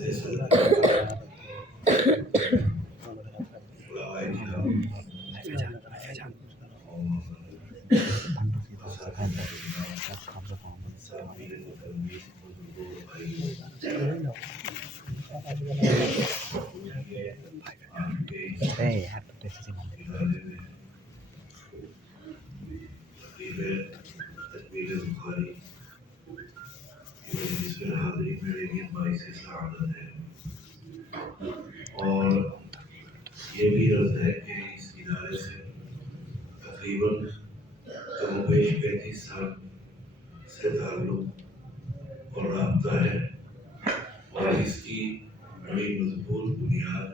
جس میں حاضری میرے لیے باعث سعادت ہے، اور یہ بھی عرض ہے کہ اس ادارے سے تقریباً کم و بیش 35 سال سے تعلق اور رابطہ ہے، اور اس کی بڑی مضبوط بنیاد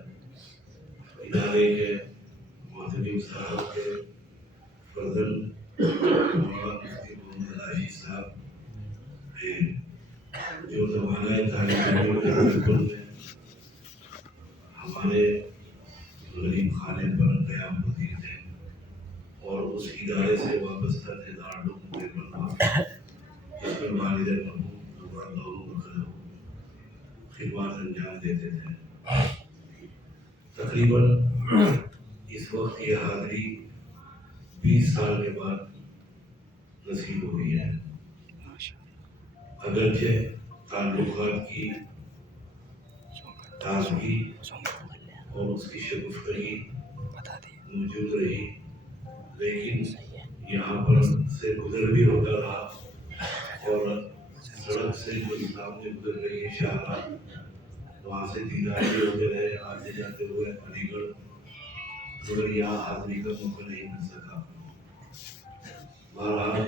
ادارے کے محتمیم صاحب کے فرزند مولانا مفتی محمد عاشق صاحب ہیں، جو زمانہ تعلیم میں ہمارے غریب خانے پر قیام پذیر تھے، اور اس ادارے سے وابستہ تھے دارالعلوم دیوبند، جس میں والد مرحوم نور اللہ خدمات انجام دیتے تھے۔ تقریباً اس وقت یہ حاضری 20 سال کے بعد نصیب ہوئی ہے، اگرچہ تعلقات کی تازگی اور اس کی شگفتگی موجود رہی، لیکن یہاں پر سے گزر بھی ہوتا رہا، اور سڑک سے جو سامنے گزر رہی ہے شاہراہ، وہاں سے دیدار بھی ہوتے رہے آتے جاتے ہوئے علی گڑھ، مگر یہاں حاضری کا موقع نہیں مل سکا۔ بہرحال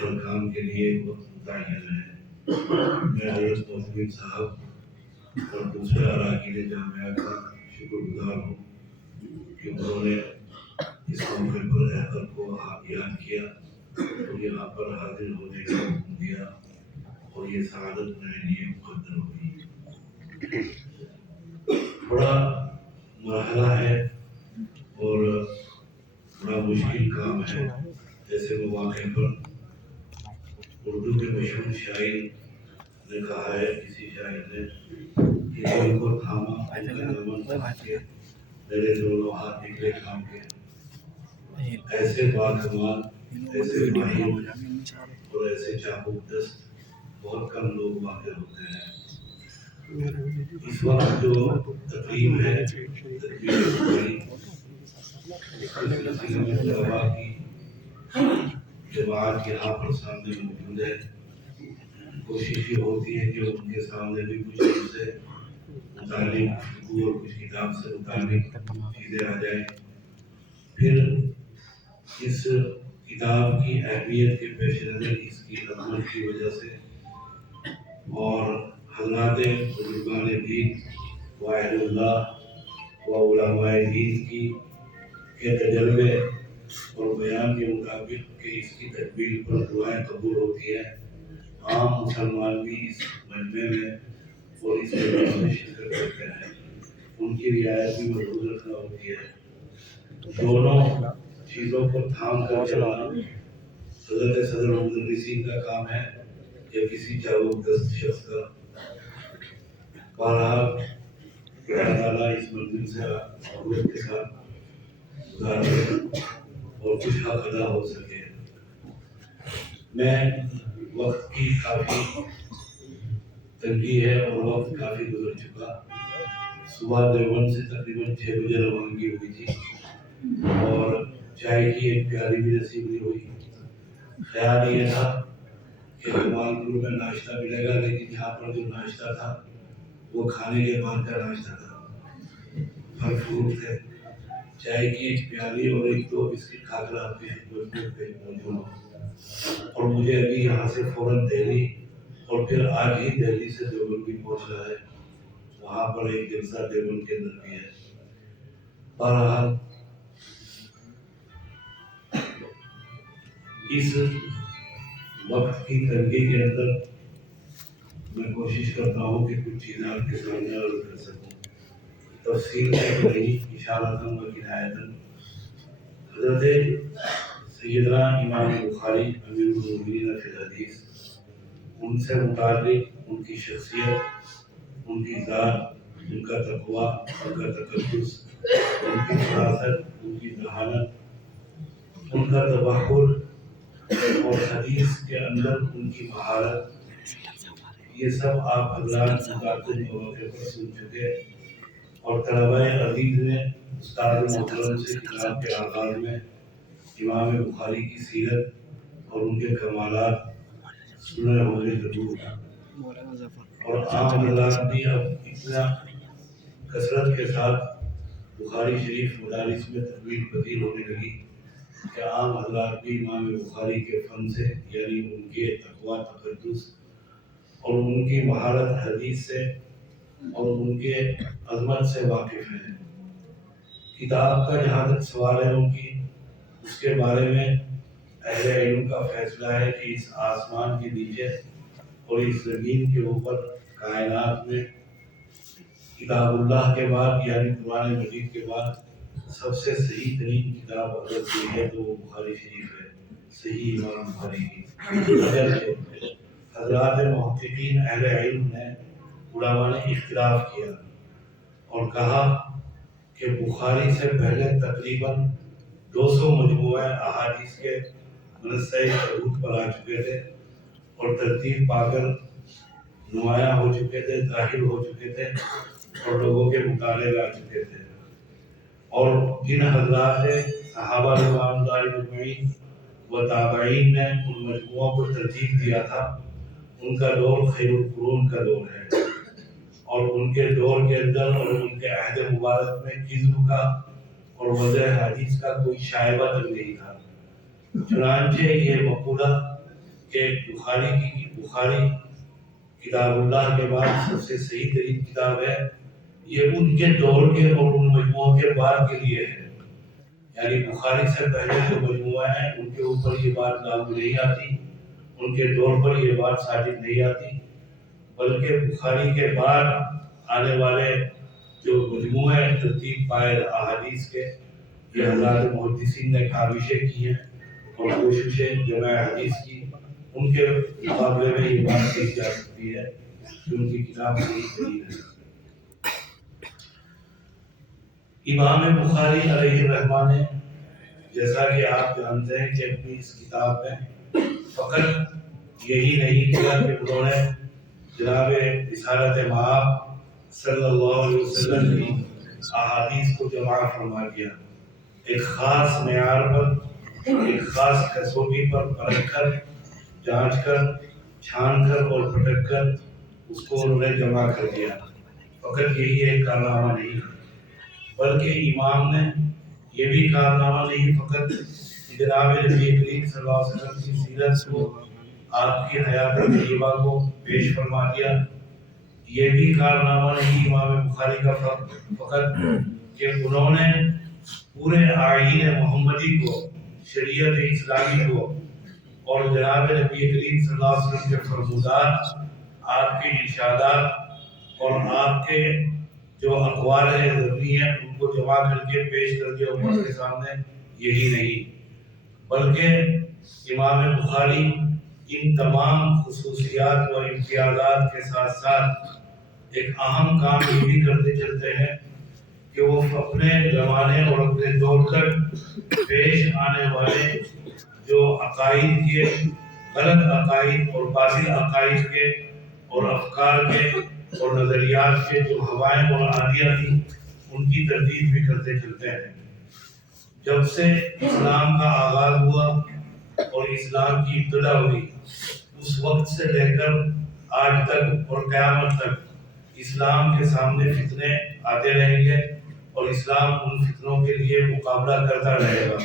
ہر کام کے لیے ایک وقت متعین ہے۔ میں حضرت محتمیم صاحب اور دوسرے اراکین جامعہ کا شکر گزار ہوں کہ انہوں نے اس موقع پر احتر کو یاد کیا اور یہاں پر حاضر ہونے کا حکم دیا، اور یہ سعادت میرے لیے مقدر ہوئی۔ بڑا مرحلہ ہے اور بڑا مشکل کام ہے۔ ایسے مواقع پر اردو کے مشہور شاعر نے کہا ہے، کسی شاعر نے، کہ دل کو تھاما دامن کے میرے دونوں ہاتھ نکلے کام کے۔ ایسے باکمال، ایسے ماہر اور ایسے چاقو دست بہت کم لوگ واقع ہوتے ہیں۔ اس وقت جو تقریب ہے، تقریب بخاری، اس کے سلسلے میں طلباء کی جماعت یہاں پر سامنے موجود ہے۔ کوشش یہ ہوتی ہے کہ ان کے سامنے بھی کچھ ان سے متعلق گفتگو اور کچھ کتاب سے متعلق چیزیں آ جائیں۔ پھر اس کتاب کی اہمیت کے پیش نظر، اس کی عظمت کی وجہ سے، اور حضرات بزرگان دین و اہل اللہ و علماء دین کے تجربے اور بیان کے مطابق کہ اس کی تکمیل پر دعائیں قبول ہوتی ہیں، عام مسلمان بھی اس مجمع میں اور اس مجمع میں شرکت کرتے ہیں، ان کی رعایت بھی محفوظ رکھنا ہوتی ہے۔ دونوں چیزوں کو تھام کر چلنا حضرت صدر مدرسین کا کام ہے یا کسی چاوک دست شخص کا۔ بہرحال اللہ تعالیٰ اس منزل سے عبورت کے ساتھ گزارے اور کچھ حق ادا ہو سکے۔ میں وقت کی کافی تنگی ہے اور وقت کافی گزر چکا۔ صبح دیوبند سے تقریباً 6 بجے روانگی ہوئی تھی، اور چائے کی ایک پیالی بھی نصیب نہیں ہوئی۔ خیال یہ تھا کہ جمال گرو میں ناشتہ ملے گا، لیکن یہاں پر جو ناشتہ تھا وہ کھانے کے بعد کا ناشتہ تھا، پھل فروٹ تھے، چائے کی ایک پیالی اور ایک دو بسکٹ کھا کر آپ کی خدمت میں موجود ہوں، اور مجھے ابھی یہاں سے فوراً دہلی اور پھر آج ہی دہلی سے دیوبند بھی پہنچنا ہے، وہاں پر ایک جلسہ دیوبند کے اندر بھی ہے۔ بہرحال اس وقت کی تنگی کے اندر میں کوشش کرتا ہوں کہ کچھ چیزیں آپ کے سامنے عرض کر سکوں، تفصیل سے نہیں، اشارتاً و کنایتاً۔ حضرت سیدنا امام بخاری امیر المومنین فی الحدیث، ان سے متعلق ان کی شخصیت ان کی ذات، ان کا تقویٰ، ان کا تقدس، ان کی فراست، ان کی ذہانت، ان کا تبحر اور حدیث کے اندر ان کی مہارت، یہ سب آپ حضرات متعدد مواقع پر سن چکے، اور طلبہ عزیز نے استاد محترم سے کتاب کے آغاز میں امام بخاری کی سیرت اور ان کے کمالات سنے ہوں گے ضرور، اور عام حضرات بھی اب اتنا کثرت کے ساتھ بخاری شریف مدارس میں تدوین پذیر ہونے لگی کہ عام حضرات بھی امام بخاری کے فن سے، یعنی ان کے تقویٰ، تقدس اور ان کی مہارت حدیث سے اور ان کے عظمت سے واقف ہیں۔ کتاب کا جہاں تک سوال ہے ان کی، اس کے بارے میں اہل علم کا فیصلہ ہے کہ اس آسمان کے نیچے اور اس زمین کے اوپر کائنات میں کتاب اللہ کے بعد، یعنی قرآن مجید کے بعد سب سے صحیح ترین کتاب اگر کوئی ہے تو وہ بخاری شریف ہے، صحیح امام بخاری کی۔ حضرات محققین اہل علم نے، علماء نے اختلاف کیا اور کہا کہ بخاری سے پہلے تقریباً 200 مجموعہ احادیث کے منصۂ ثبوت پر آ چکے تھے اور ترتیب پا کر نمایاں ہو چکے تھے، ظاہر ہو چکے تھے اور لوگوں کے مطالعے میں آ چکے تھے، اور جن حضرات صحابہ رضوان اللہ اجمعین و تابعین نے ان مجموعوں کو ترتیب دیا تھا، ان کا دور خیر القرون کا دور ہے، اور ان کے دور کے اندر اور ان کے عہد مبارک میں کذب کا اور وضع حدیث کا کوئی شائبہ تک نہیں تھا۔ چنانچہ یہ مقولہ کہ بخاری کتاب اللہ کے بعد سب سے صحیح ترین کتاب ہے، یہ ان کے دور کے اور ان مجموعوں کے بعد کے لیے ہے، یعنی بخاری سے پہلے جو مجموعہ ہیں ان کے اوپر یہ بات لاگو نہیں آتی، ان کے دور پر یہ بات ثابت نہیں آتی، بلکہ بخاری کے بعد آنے والے جو مجموعہ ترتیب پائے احادیث کے، یہ حضرات محدثین نے کاوشیں کی ہیں اور کوششیں جمع حدیث کی، ان کے مقابلے میں یہ بات کہی جا سکتی ہے کہ ان کی کتاب صحیح ترین ہے۔ امام بخاری علیہ الرحمہ نے، جیسا کہ آپ جانتے ہیں کہ اپنی اس کتاب میں فقط یہی نہیں کیا کہ انہوں نے جناب رسالت مآب صلی اللہ علیہ وسلم کی احادیث کو جمع فرما دیا، ایک خاص معیار پر، ایک خاص کسوٹی پر پرکھ کر، جانچ کر، چھان کر اور پھٹک کر اس کو انہوں نے جمع کر دیا۔ فقط یہی ایک کارنامہ نہیں، بلکہ امام نے یہ بھی کارنامہ نہیں فقط جناب نبی کریم صلی اللہ علیہ وسلم کی سیرت کو، آپ کی حیات طیبہ کو پیش فرما دیا، یہ بھی کارنامہ نہیں امام بخاری کا فقط کہ انہوں نے پورے آئین محمدی کو، شریعت اسلامی کو اور جناب نبی کریم صلی اللہ علیہ وسلم کے فرمودات، آپ کے ارشادات اور آپ کے جو اقوال ضروری ہیں ان کو جمع کر کے پیش کر دیا امت کے سامنے۔ یہی نہیں بلکہ امام بخاری ان تمام خصوصیات و امتیازات کے ساتھ ساتھ ایک اہم کام یہ بھی کرتے چلتے ہیں کہ وہ اپنے زمانے اور اپنے دور تک پیش آنے والے جو عقائد کے، غلط عقائد اور باطل عقائد کے اور افکار کے اور نظریات کے جو ہوائیں اور عادیہ تھیں ان کی تردید بھی کرتے چلتے ہیں۔ جب سے اسلام کا آغاز ہوا اور اسلام کی ابتدا ہوئی، اس وقت سے لے کر آج تک اور قیامت تک اسلام کے سامنے فتنے آتے رہیں گے اور اسلام ان فتنوں کے لیے مقابلہ کرتا رہے گا۔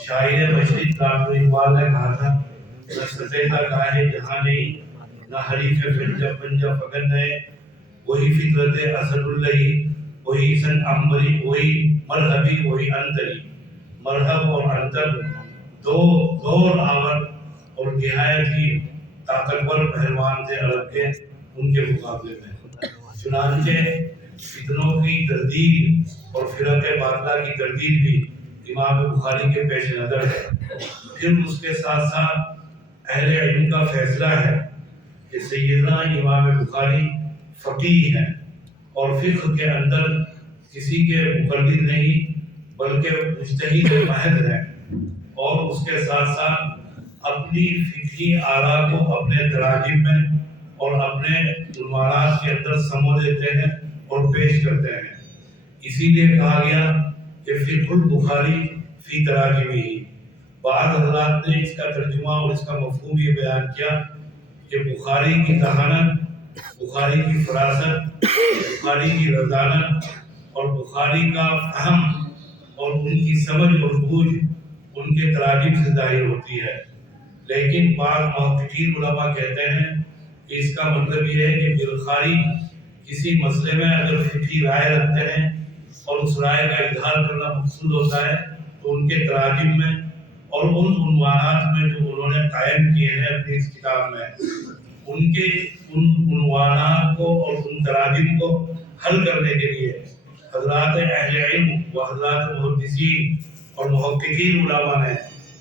شاعر مشرق ڈاکٹر اقبال نے کہا تھا، نہ ستیتا گاہے جہاں نہیں، نہ حریف پنجہ فگن ہے، وہی فطرت اسد اللہ، وہی سن عمری، وہی مرحبی، وہی انتری۔ مرحب اور انتر دو دور آور اور نہایت ہی طاقتور پہلوان تھے عرب کے، ان کے مقابلے میں۔ چنانچہ فتنوں کی تردید اور فرق باطلہ کی تردید بھی امام بخاری کے پیش نظر ہے۔ پھر اس کے ساتھ ساتھ اہل علم کا فیصلہ ہے کہ سیدنا امام بخاری فقیہ ہیں اور فقہ کے اندر کسی کے مقلد نہیں بلکہ مجتہد محض ہیں، اور اس کے ساتھ ساتھ اپنی فقہی آراء کو اپنے تراجم میں اور اپنے عنوانات کے اندر سمو دیتے ہیں اور پیش کرتے ہیں۔ اسی لیے کہا گیا کہ فقہ البخاری فی تراجمہ۔ بعض حضرات نے اس کا ترجمہ اور اس کا مفہوم یہ بیان کیا کہ بخاری کی ذہانت، بخاری کی فراست، بخاری کی رزانت اور بخاری کا فہم اور ان کی سمجھ اور بوجھ ان کے تراجم سے ظاہر ہوتی ہے۔ لیکن بعض محققین علماء کہتے ہیں کہ اس کا مطلب یہ ہے کہ بخاری کسی مسئلے میں اگر فقہی رائے رکھتے ہیں اور اس رائے کا اظہار کرنا مقصود ہوتا ہے تو ان کے تراجم میں اور ان عنوانات میں جو انہوں نے قائم کیے ہیں اپنی اس کتاب میں، ان کے ان عنوانات کو اور ان تراجم کو حل کرنے کے لیے حضرات اہل علم و حضرات محدثین اور محققین علماء نے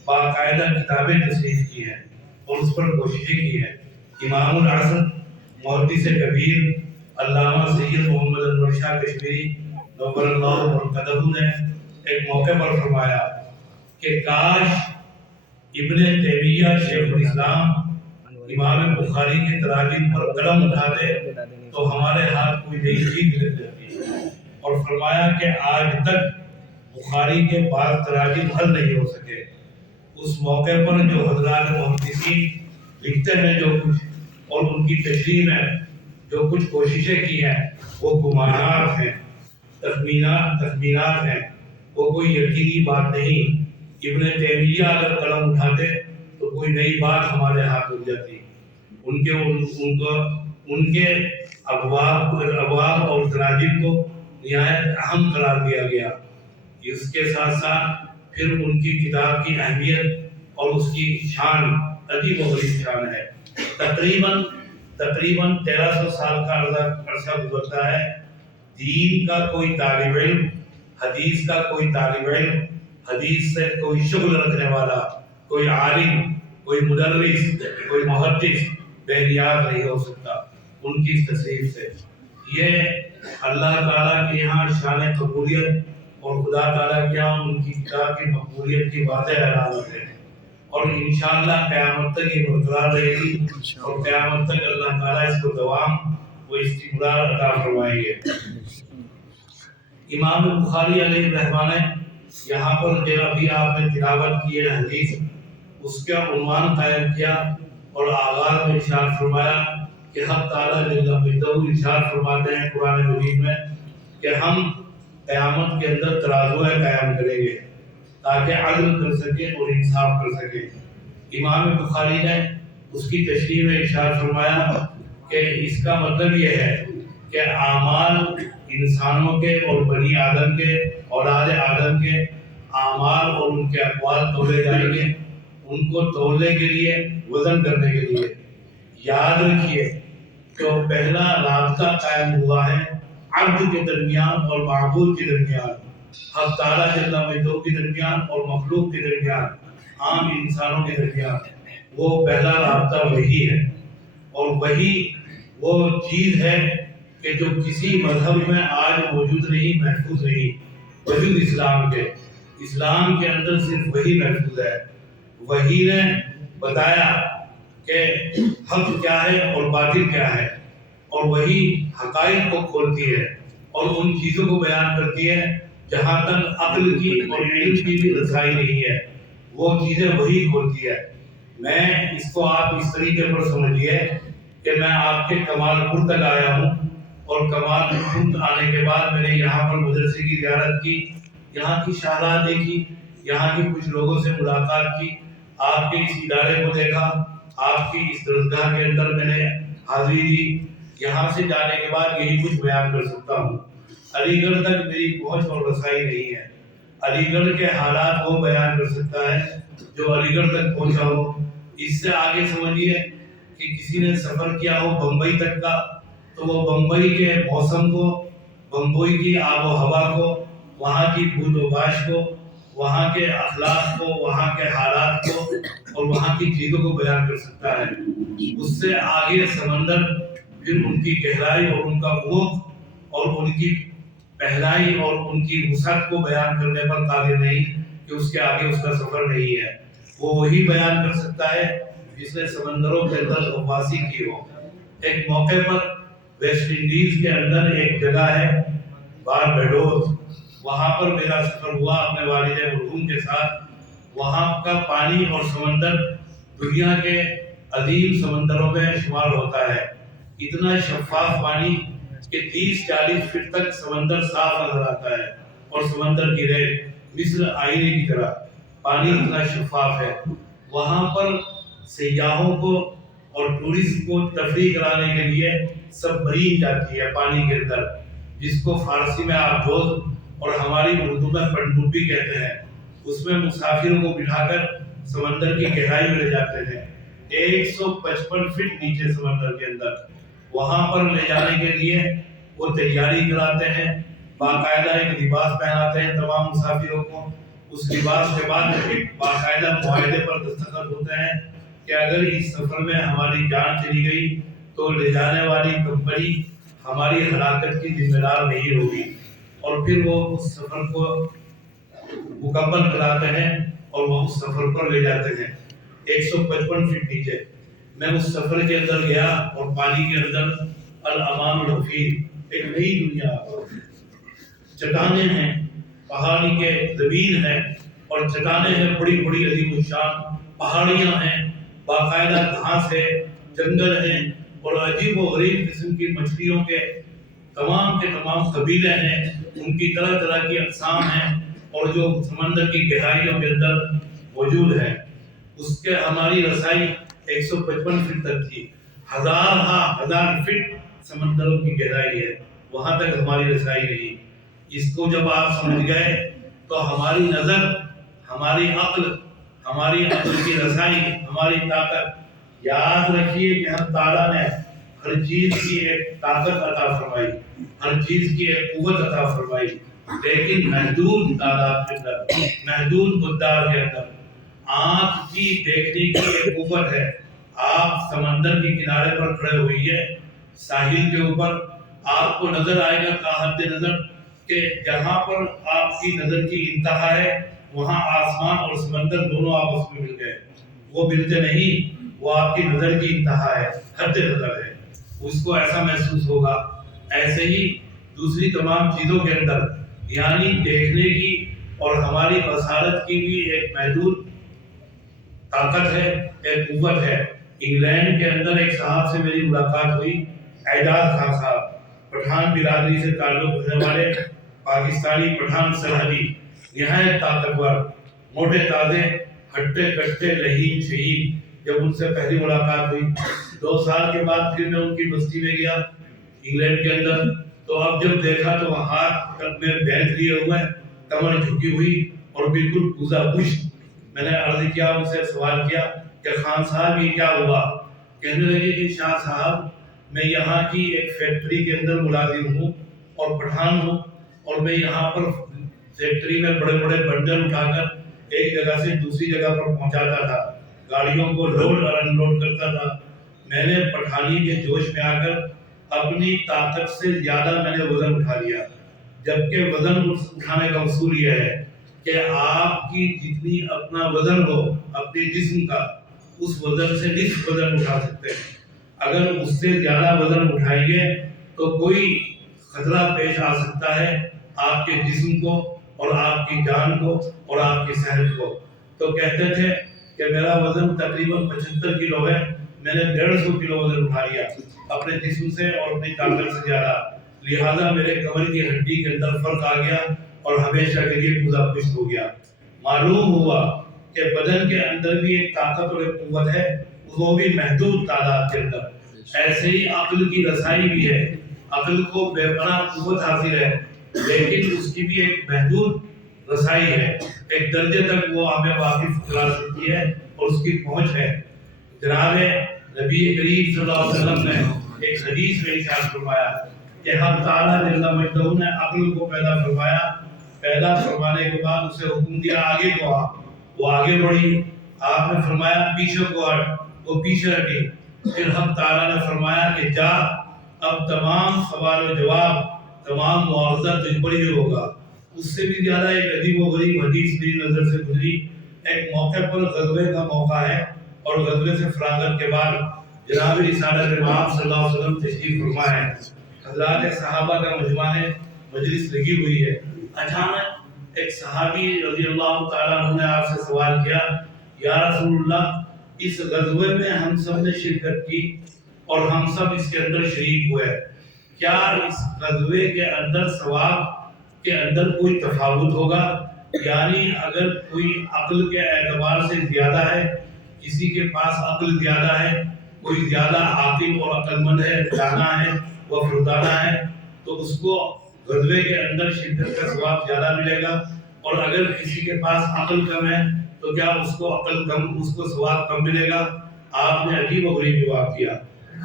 باقاعدہ کتابیں تصنیف کی ہیں اور اس پر کوششیں کی ہیں۔ امام العصر محدث کبیر علامہ سید محمد انور شاہ کشمیری نور اللہ مرقدہ نے ایک موقع پر فرمایا کہ کاش ابن تیمیہ شیخ الاسلام امام بخاری کے تراجم پر قلم اٹھاتے تو ہمارے ہاتھ کوئی نئی چیز مل جاتی، اور فرمایا کہ آج تک بخاری کے بعض تراجم حل نہیں ہو سکے۔ اس موقع پر جو حضرات محدثین لکھتے ہیں جو کچھ اور ان کی تشریح میں جو کچھ کوششیں کی ہیں وہ گمانات ہیں، تخمینات ہیں، وہ کوئی یقینی بات نہیں۔ ابن تیمیہ اگر قلم اٹھاتے تو کوئی نئی بات ہمارے ہاتھ لگ جاتی۔ ان کے ابواب اور تراجم کو نہایت اہم قرار دیا گیا۔ اس کے ساتھ ساتھ پھر ان کی کتاب کی اہمیت اور اس کی شان عجیب و غریب شان ہے۔ تقریباً 1300 سال کا عرصہ گزرتا ہے، دین کا کوئی طالب علم، حدیث کا کوئی طالب علم، حدیث سے کوئی شغل رکھنے والا، کوئی عالم، کوئی مدرس، کوئی محدث بے نیاز نہیں ہو سکتا ان کی تصریف سے۔ یہ اللہ تعالیٰ کے یہاں شان قبولیت اور خدا تعالیٰ کے یہاں ان کی کتاب کی مقبولیت کی واضح علامت ہے، اور انشاءاللہ قیامت تک یہ برقرار رہے گی، اور قیامت تک اللہ تعالیٰ اس کو دوام و استمرار عطا فرمائیں گے۔ امام بخاری علیہ الرحمہ نے یہاں پر جو ابھی آپ نے تلاوت کی ہے حدیث، اس کا عنوان قائم کیا اور آغاز میں ارشاد فرمایا کہ حق تعالیٰ جل مجدہ ارشاد فرماتے ہیں قرآن مجید میں کہ ہم قیامت کے اندر ترازو قائم کریں گے تاکہ عدل کر سکے اور انصاف کر سکے۔ امام بخاری نے اس کی تشریح میں ارشاد فرمایا کہ اس کا مطلب یہ ہے کہ اعمال انسانوں کے اور بنی آدم کے، اولاد آدم کے اعمال اور ان کے اقوال تولے جائیں گے، ان کو تولنے کے لیے، وزن کرنے کے لیے۔ یاد رکھیے جو پہلا رابطہ قائم ہوا ہے عبد کے درمیان اور معبود کے درمیان، حق تعالیٰ جل مجدہ کے درمیان اور مخلوق کے درمیان، عام انسانوں کے درمیان، وہ پہلا رابطہ وہی ہے، اور وہی وہ چیز ہے کہ جو کسی مذہب میں آج موجود نہیں، محفوظ نہیں، وجود اسلام کے اندر صرف وہی محفوظ ہے۔ وہی نے بتایا کہ حق کیا ہے اور باطل کیا ہے، اور وہی حقائق کو کھولتی ہے اور ان چیزوں کو بیان کرتی ہے جہاں تک عقل کی اور علم کی بھی رسائی نہیں ہے، وہ چیزیں وہی کھولتی ہے۔ میں اس کو آپ اس طریقے پر سمجھیے کہ میں آپ کے کمال پور تک آیا ہوں، اور کمال پور آنے کے بعد میں نے یہاں پر مدرسے کی زیارت کی، یہاں کی شاہراہ دیکھی، یہاں کے کچھ لوگوں سے ملاقات کی، آپ کے اس ادارے کو دیکھا، آپ کی اس درسگاہ کے اندر میں نے حاضری دی۔ یہاں سے جانے کے بعد یہی کچھ بیان کر سکتا ہوں۔ علی گڑھ تک میری پہنچ اور رسائی نہیں ہے۔ علی گڑھ کے حالات وہ بیان کر سکتا ہے جو علی گڑھ تک پہنچا ہو۔ اس سے آگے سمجھیے کہ کسی نے سفر کیا ہو بمبئی تک کا، تو وہ بمبئی کے موسم کو، بمبئی کی آب و ہوا کو، وہاں کی بود و باش کو، وہاں کے اخلاق کو، وہاں کے حالات کو اور وہاں کی چیزوں کو بیان کر سکتا ہے۔ اس سے آگے سمندر پھر ان کی گہرائی اور ان کا عمق اور ان کی پہلائی اور ان کی وسعت کو بیان کرنے پر قادر نہیں کہ اس کے آگے اس کا سفر نہیں ہے۔ وہ وہی بیان کر سکتا ہے جس نے سمندروں کے اندر غواصی کی ہو۔ ایک موقع پر ویسٹ انڈیز کے اندر ایک جگہ ہے باربیڈوس، وہاں پر میرا سفر ہوا اپنے والد مرحوم کے ساتھ۔ وہاں کا پانی اور سمندر دنیا کے عظیم سمندروں میں شمار ہوتا ہے۔ اتنا شفاف پانی کہ 30-40 فٹ تک سمندر صاف نظر آتا ہے، اور سمندر کی ریت مثل آئینے کی طرح پانی اتنا شفاف ہے۔ وہاں پر سیاحوں کو اور ٹورسٹ کو تفریح کرانے کے لیے سب مرین جاتی ہے پانی کے اندر، جس کو فارسی میں آبدوز اور ہماری اردو میں پنڈوبی کہتے ہیں۔ اس میں مسافروں کو بٹھا کر سمندر کی گہرائی میں لے جاتے ہیں 155 فٹ نیچے سمندر کے اندر۔ وہاں پر لے جانے کے لیے وہ تیاری کراتے ہیں، باقاعدہ ایک لباس پہناتے ہیں تمام مسافروں کو۔ اس لباس کے بعد ایک باقاعدہ معاہدے پر دستخط ہوتے ہیں کہ اگر اس سفر میں ہماری جان چلی گئی تو لے جانے والی کمپنی ہماری ہلاکت کی ذمہ دار نہیں ہوگی، اور پھر وہ اس سفر کو مکمل کراتے ہیں اور وہ اس سفر پر لے جاتے ہیں 155 فٹ نیچے۔ میں اس سفر کے اندر گیا اور پانی کے اندر الامان الرفیق ایک نئی دنیا، چٹانیں ہیں، پہاڑی کے زمین ہے اور چٹانیں ہیں بڑی بڑی عظیم الشان، پہاڑیاں ہیں، باقاعدہ گھاس ہے، جنگل ہیں، اور عجیب و غریب قسم کی مچھلیوں کے تمام قبیلے ہیں، ان کی طرح طرح کی اقسام ہیں، اور جو سمندر کی گہرائیوں کے اندر موجود ہے۔ اس کے ہماری رسائی 155 فٹ تک تھی، ہزار فٹ سمندروں کی گہرائی ہے، وہاں تک ہماری رسائی نہیں۔ اس کو جب آپ سمجھ گئے تو ہماری نظر، ہماری عقل کی رسائی، ہماری طاقت، یاد رکھیے کہ ہم تعالیٰ نے ہر چیز کی ایک طاقت عطا فرمائی، ہر چیز کی ایک قوت عطا فرمائی، لیکن محدود تعداد کے اندر، محدود مقدار کے اندر۔ آنکھ کی دیکھنے کی ایک قوت ہے۔ آپ سمندر کے کنارے پر کھڑے ہوئیے، ساحل کے اوپر، آپ کو نظر آئے گا کا حد نظر کہ جہاں پر آپ کی نظر کی انتہا ہے وہاں آسمان اور سمندر دونوں آپس میں مل گئے۔ وہ ملتے نہیں، وہ آپ کی نظر کی انتہا ہے، حد نظر ہے، اس کو ایسا محسوس ہوگا۔ ایسے ہی دوسری تمام چیزوں کے اندر، یعنی دیکھنے کی اور ہماری بصارت کی بھی ایک محدود طاقت ہے، ایک قوت ہے۔ انگلینڈ کے اندر ایک صاحب سے میری ملاقات ہوئی، اعجاز خان صاحب، پٹھان برادری سے تعلق رکھنے والے پاکستانی پٹھان سرحدی، نہایت طاقتور، موٹے تازے، ہٹے کٹے، لہیم شہید۔ جب ان سے پہلی ملاقات ہوئی 2 سال کے بعد پھر میں ان کی بستی میں گیا انگلینڈ کے اندر، تو اب جب دیکھا تو ہاتھ میں بیلٹ لیے ہوئے، کمر جھکی ہوئی اور بالکل کوزہ پشت۔ میں نے عرض کیا، ان سے سوال کیا کہ خان صاحب یہ کیا ہوا؟ کہنے لگے کہ شاہ صاحب میں یہاں کی ایک فیکٹری کے اندر ملازم ہوں اور پٹھان ہوں، اور میں یہاں پر فیکٹری میں بڑے بڑے بنڈل اٹھا کر ایک جگہ سے دوسری جگہ پر پہنچاتا تھا، گاڑیوں کو لوڈ اور انلوڈ کرتا تھا۔ میں نے پٹھانی کے جوش میں آ کر اپنی طاقت سے زیادہ میں نے وزن اٹھا لیا، جبکہ وزن اٹھانے کا اصول یہ ہے کہ آپ کی جتنی اپنا وزن ہو اپنے جسم کا، اس وزن سے نصف وزن اٹھا سکتے ہیں۔ اگر اس سے زیادہ وزن اٹھائیں گے تو کوئی خطرہ پیش آ سکتا ہے آپ کے جسم کو اور آپ کی جان کو اور آپ کی صحت کو۔ تو کہتے تھے کہ میرا وزن تقریباً 75 کلو ہے، میں نے 150 کلو وزن اٹھا لیا اپنے جسم سے اور اپنی طاقت سے زیادہ، لہذا میرے کمر کی ہڈی کے اندر فرق آ گیا اور ہمیشہ کے لیے کوزہ پشت ہو گیا۔ معلوم ہوا کہ بدن کے اندر بھی ایک طاقت اور ایک قوت ہے، وہ بھی محدود تعداد کے اندر۔ ایسے ہی عقل کی رسائی بھی ہے، عقل کو بے پناہ قوت حاصل ہے، لیکن اس کی بھی ایک محدود رسائی ہے، ایک درجے تک وہ ہمیں واقف کرا سکتی ہے اور اس کی پہنچ ہے۔ جناب نبی کریم صلی اللہ علیہ وسلم نے ایک حدیث میں ارشاد فرمایا کہ ہم تعالیٰ جل مجدہ نے عقل کو پیدا فرمایا، پیدا فرمانے کے بعد اسے حکم دیا آگے کو آ، وہ آگے بڑھی، آپ نے فرمایا پیچھے کو ہٹ، وہ پیچھے ہٹی، پھر ہم تعالیٰ نے فرمایا کہ جا، اب تمام سوال و جواب، تمام معاوضہ تجھ پر ہی ہوگا۔ اس سے بھی زیادہ ایک عجیب و غریب حدیث میری نظر سے گزری۔ ایک موقع پر غزوے کا موقع ہے اور غزوے سے فراغت کے بعد جناب رسالت امام صلی اللہ علیہ وسلم تشریف فرما ہے، حضرات صحابہ کا مجمع ہے، مجلس لگی ہوئی ہے۔ اچانک ایک صحابی رضی اللہ تعالیٰ عنہ نے آپ سے سوال کیا، یا رسول اللہ، اس غزوے میں ہم سب نے شرکت کی اور ہم سب اس کے اندر شریک ہوئے، کیا اس غزوے کے اندر ثواب کے اندر کوئی تفاوت ہوگا؟ یعنی اگر کوئی عقل کے اعتبار سے زیادہ ہے، کسی کے پاس عقل زیادہ ہے، کوئی زیادہ عاقل اور عقل مند ہے، دانا ہے، وہ فردانہ ہے، تو اس کو غزوے کے اندر شرکت کا ثواب زیادہ ملے گا، اور اگر کسی کے پاس عقل کم ہے تو کیا اس کو عقل کم، اس کو ثواب کم ملے گا؟ آپ نے عجیب و غریب جواب دیا۔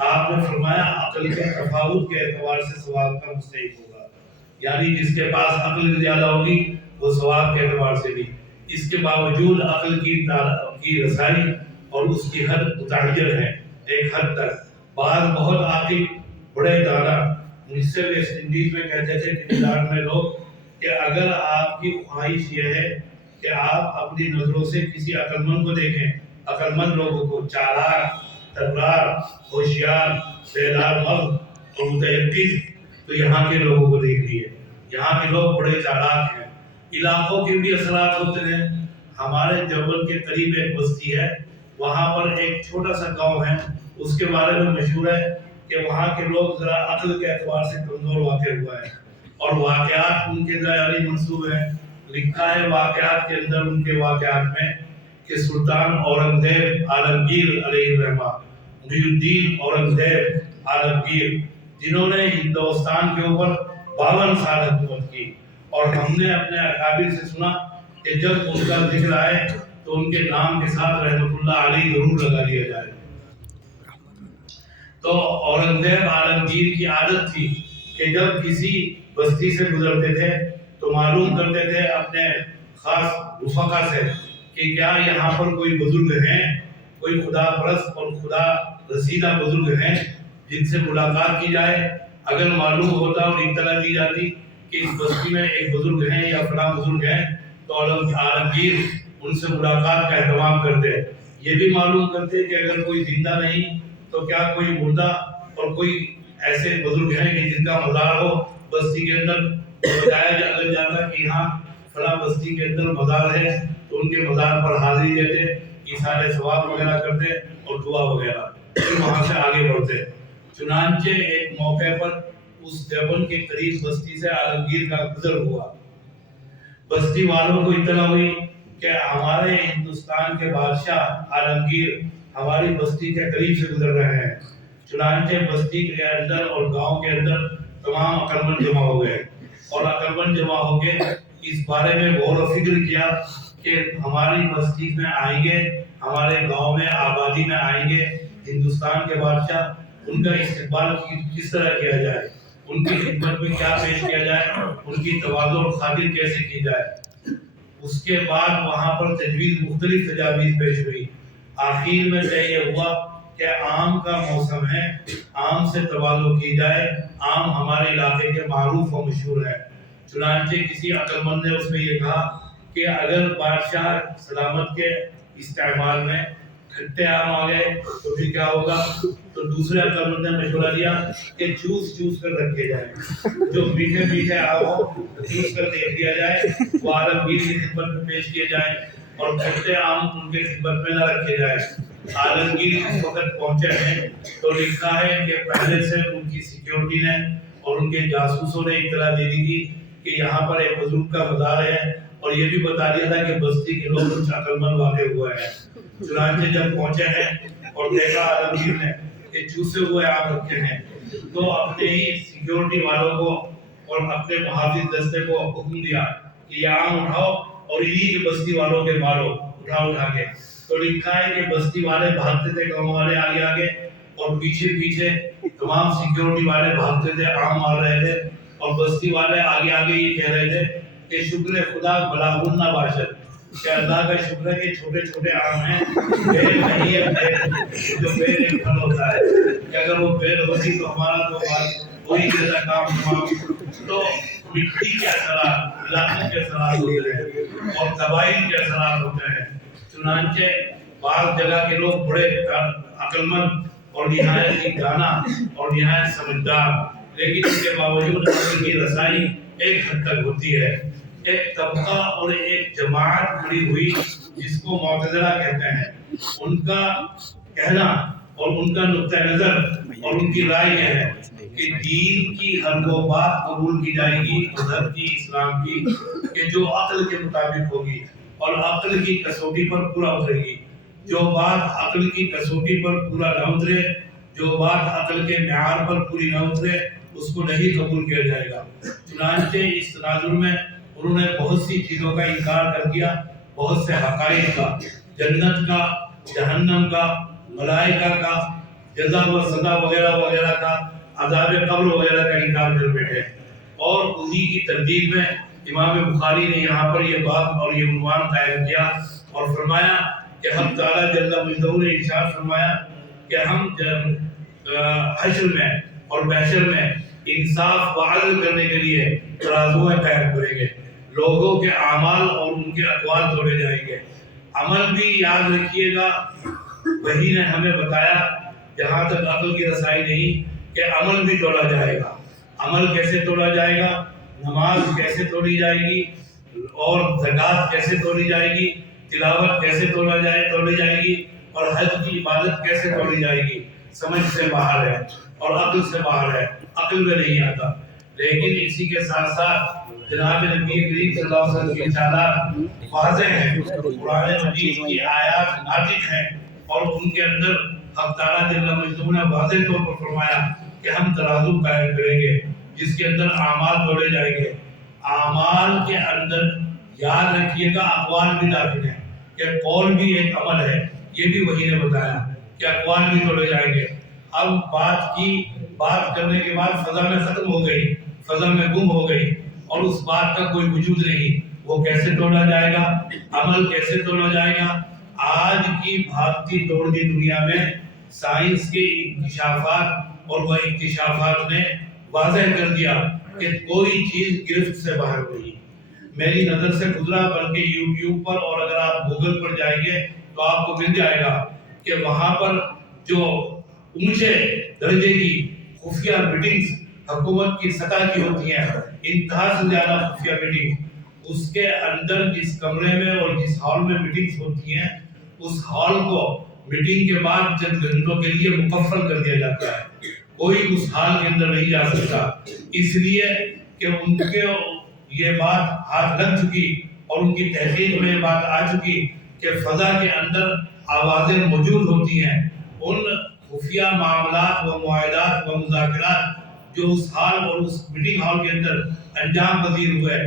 آپ نے فرمایا عقل کے تفاوت کے اعتبار سے ثواب کا مستحق ہوگا، یعنی جس کے پاس عقل زیادہ ہوگی وہ ثواب کے اعتبار سے بھی، اس کے باوجود عقل کی رسائی اور اس کی حد متعین ہے ایک حد تک۔ بعض بہت عاقل بڑے دانا مجھ سے ویسٹ انڈیز میں کہتے تھے ٹھیکیدار میں لوگ کہ اگر آپ کی خواہش یہ ہے کہ آپ اپنی نظروں سے کسی عقل مند کو دیکھیں، عقل مند لوگوں کو، چالاک، تکرار، ہوشیار، بیدار مغز اور متیقظ، تو یہاں کے لوگوں کو دیکھ لیے۔ یہاں کے لوگ بڑے چالاک ہیں، علاقوں کے بھی اثرات ہوتے ہیں۔ ہمارے دیوبند کے قریب ایک بستی ہے، وہاں پر ایک چھوٹا سا گاؤں ہے، اس کے بارے میں مشہور ہے کہ وہاں کے لوگ ذرا عقل کے اعتبار سے کمزور واقع ہوا ہے، اور واقعات ان کے ذاتی منسوب ہیں۔ لکھا ہے واقعات کے اندر، ان کے واقعات میں، کہ سلطان اورنگزیب عالمگیر علیہ الرحمہ، محی الدین اورنگزیب عالمگیر، جنہوں نے ہندوستان کے اوپر 52 سال حکومت کی، اور ہم نے اپنے اکابر سے سنا کہ جب ان کا ذکر آئے تو ان کے نام کے ساتھ رحمت اللہ علیہ ضرور لگا لیا جائے۔ تو اورنگزیب عالمگیر کی عادت تھی کہ جب کسی بستی سے گزرتے تھے تو معلوم کرتے تھے اپنے خاص رفقا سے کہ کیا یہاں پر کوئی بزرگ ہیں، کوئی خدا پرست اور خدا رسیدہ بزرگ ہیں جن سے ملاقات کی جائے۔ اگر معلوم ہوتا اور اطلاع دی جاتی کہ اس بستی میں ایک بزرگ ہیں یا فلاں بزرگ ہیں تو عالمگیر ان سے ملاقات کا اہتمام کرتے۔ یہ بھی معلوم کرتے کہ اگر کوئی زندہ نہیں تو کیا کوئی مردہ اور کوئی ایسے بزرگ ہیں کہ جن کا مزار ہو بستی کے اندر، بتایا جاتا کہ یہاں فلاں بستی کے اندر مزار ہے، تو ان کے مزار پر حاضری دیتے، ایثار ثواب وغیرہ کرتے اور دعا وغیرہ، پھر وہاں سے آگے بڑھتے۔ چنانچہ ایک موقع پر اس دیوبند کے قریب بستی سے عالمگیر کا گزر ہوا۔ بستی والوں کو اطلاع ہوئی کہ ہمارے ہندوستان کے بادشاہ عالمگیر ہماری بستی کے قریب سے گزر رہے ہیں۔ چنانچہ بستی کے اندر اور گاؤں کے اندر تمام عقل مند جمع ہو گئے، اور عقل مند جمع ہو کے اس بارے میں غور و فکر کیا کہ ہماری بستی میں آئیں گے، ہمارے گاؤں میں آبادی میں آئیں گے ہندوستان کے بادشاہ، ان کا استقبال کس طرح کیا جائے، ان کی خدمت میں کیا پیش کیا جائے، ان کی تواضع اور خاطر کیسے کی جائے۔ اس کے بعد وہاں پر تجویز، مختلف تجاویز پیش ہوئی۔ آخر میں طے یہ ہوا کہ آم کا موسم ہے، آم سے تواضع کی جائے، آم ہمارے علاقے کے معروف و مشہور ہے۔ چنانچہ کسی عقل مند نے اس میں یہ کہا کہ اگر بادشاہ سلامت کے استعمال میں کھٹے آم آ گئے تو پھر کیا ہوگا؟ تو دوسرے عقل مند نے مشورہ دیا کہ چوس کر رکھے جائیں، جو میٹھے میٹھے آم ہو چوس کر دیکھ لیا جائے، وہ عالمگیر کی خدمت میں پیش کیے جائیں، اور کھٹے آم ان کے خدمت میں نہ رکھے جائیں۔ عالمگیر اس وقت پہنچے ہیں تو لکھا ہے کہ پہلے سے ان کی سیکیورٹی نے اور ان کے جاسوسوں نے اطلاع دے دی تھی کہ یہاں پر ایک بزرگ کا مزار ہے، اور یہ بھی بتا دیا تھا کہ بستی کے لوگ کچھ عقل مند واقع ہوئے ہیں۔ چنانچہ جب پہنچے ہیں اور دیکھا عالمگیر نے کہ چوسے ہوئے آم رکھے ہیں، تو اپنے ہی سیکیورٹی والوں کو اور اپنے محافظ دستے کو حکم دیا کہ یہ آم اٹھاؤ اور انہی کے بستی والوں کے مارو، اٹھا کے۔ تو لکھا ہے کہ بستی والے بھاگتے تھے، گاؤں والے آگے آگے، اور پیچھے پیچھے تمام سیکیورٹی والے بھاگتے تھے، آم مار رہے تھے، اور بستی والے آگے آگے یہ کہہ رہے تھے کہ شکر خدا بلاغن نہ باشد، کہ اللہ کا شکر ہے کہ چھوٹے چھوٹے آم ہیں، بیر نہیں ہے، جو بیر ایک پھل ہوتا ہے، کہ اگر وہ فیل ہوتی تو ہمارا تو وہی جیسا کام تمام. تو مٹی کے اثرات، علاقوں کے اثرات ہوتے ہیں اور قبائل کے اثرات ہوتے ہیں. چنانچہ بعض جگہ کے لوگ بڑے عقل مند اور نہایت ہی دانا اور نہایت سمجھدار، لیکن اس کے باوجود عقل کی رسائی ایک حد تک ہوتی ہے. ایک طبقہ اور ایک جماعت کھڑی ہوئی جس کو معتزلہ کہتے ہیں، ان کا کہنا اور ان کا نقطہ نظر اور ان کی رائے یہ ہے کہ دین کی ہر وہ بات قبول کی جائے گی، مذہب کی، اسلام کی، کہ جو عقل کے مطابق ہوگی اور عقل کی کسوٹی پر پورا اترے گی. جو بات عقل کی کسوٹی پر پورا نہ اترے، جو بات عقل کے معیار پر پوری نہ اترے، اس کو نہیں قبول کیا جائے گا. چنانچہ اس تناظر میں انہوں نے بہت سی چیزوں کا انکار کر دیا، بہت سے حقائق کا، جنت کا، جہنم کا، ملائکہ کا، جزا و سزا وغیرہ وغیرہ کا، عذاب قبر وغیرہ کا انکار کر بیٹھے. اور انہی کی تردید میں امام بخاری نے یہاں پر یہ بات اور یہ عنوان قائم کیا اور فرمایا کہ ہم تعالیٰ جل مجدہ نے ارشاد فرمایا کہ ہم حشر میں اور محشر میں انصاف و عدل کرنے کے لیے ترازویں قائم کریں گے. لوگوں کے اعمال اور ان کے اقوال تولے جائیں گے. عمل بھی یاد رکھیے گا، وہی نے ہمیں بتایا جہاں تک عقل کی رسائی نہیں کہ عمل بھی تولا جائے گا. عمل کیسے تولا جائے گا؟ نماز کیسے تولی جائے گی اور زکوٰۃ کیسے تولی جائے گی، تلاوت کیسے تولی جائے گی اور حج کی عبادت کیسے تولی جائے گی. سمجھ سے باہر ہے اور عقل سے باہر ہے، عقل میں نہیں آتا. لیکن اسی کے ساتھ ساتھ جناب نبی کریم صلی اللہ علیہ وسلم کی ارشادات واضح ہیں، قرآن مجید کی آیات ناطق ہیں اور ان کے اندر حق تعالیٰ جل مجدہ نے واضح طور پر فرمایا کہ ہم ترازو قائم کریں گے جس کے اندر اعمال توڑے جائیں گے. اعمال کے اندر یاد رکھیے گا اقوال بھی داخل ہیں کہ قول بھی ایک عمل ہے، یہ بھی وہی نے بتایا کہ اقوال بھی توڑے جائیں گے. اب بات کرنے کے بعد فضا میں ختم ہو گئی، فضا میں گم ہو گئی اور اس بات کا کوئی وجود نہیں. وہ کیسے توڑا جائے گا؟ عمل کیسے توڑا جائے گا؟ آج کی بھاگتی دوڑتی دنیا میں سائنس کے انکشافات اور وہ اکتشافات نے واضح کر دیا کہ کوئی چیز گرفت سے باہر نہیں. میری نظر سے گزرا، بلکہ یوٹیوب پر اور اگر آپ گوگل پر جائیں گے تو آپ کو مل جائے گا کہ وہاں پر جو اونچے درجے کی خفیہ میٹنگز حکومت کی سطح کی ہوتی ہیں، انتہا سے زیادہ خفیہ میٹنگ، اس کے اندر جس کمرے میں اور جس ہال میں میٹنگز ہوتی ہیں، اس ہال کو میٹنگ کے بعد چند گھنٹوں کے لیے مقفل کر دیا جاتا ہے. کوئی اس ہال کے اندر نہیں جا سکتا، اس لیے کہ ان کے یہ بات ہاتھ لگ چکی اور ان کی تحقیق میں یہ بات آ چکی کہ فضا کے اندر آوازیں موجود ہوتی ہیں. ان خفیہ معاملات و معاہدات و مذاکرات جو اس ہال اور اس میٹنگ ہال کے اندر انجام پذیر ہوئے،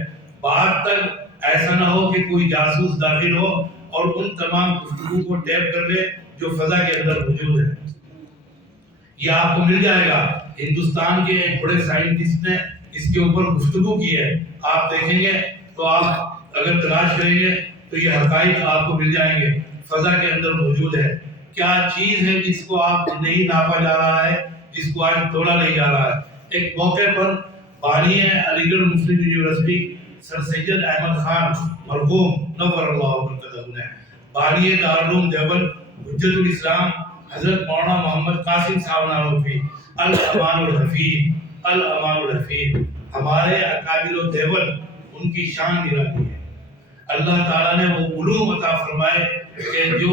بعد تک ایسا نہ ہو کہ کوئی جاسوس داخل ہو اور ان تمام گفتگو کو ٹیپ کر لے جو فضا کے اندر موجود ہے. یہ آپ کو مل جائے گا. ہندوستان کے ایک بڑے سائنٹسٹ نے اس کے اوپر گفتگو کی ہے، آپ دیکھیں گے تو آپ اگر تلاش کریں گے تو یہ حقائق آپ کو مل جائیں گے. فضا کے اندر موجود ہے. کیا چیز ہے جس کو آپ نہیں ناپا جا رہا ہے، جس کو آج توڑا نہیں جا رہا ہے؟ ایک موقع پر بانی علی گڑھ مسلم یونیورسٹی سر سید احمد خان مرحوم نور اللہ برکتہ نے، بانی دارالعلوم دیوبند حجت الاسلام حضرت مولانا محمد قاسم صاحب نانوتوی الامان الحفیظ ہمارے اکابر دیوبند، ان کی شان نرالی ہے. اللہ تعالیٰ نے وہ علوم عطا فرمائے کہ جو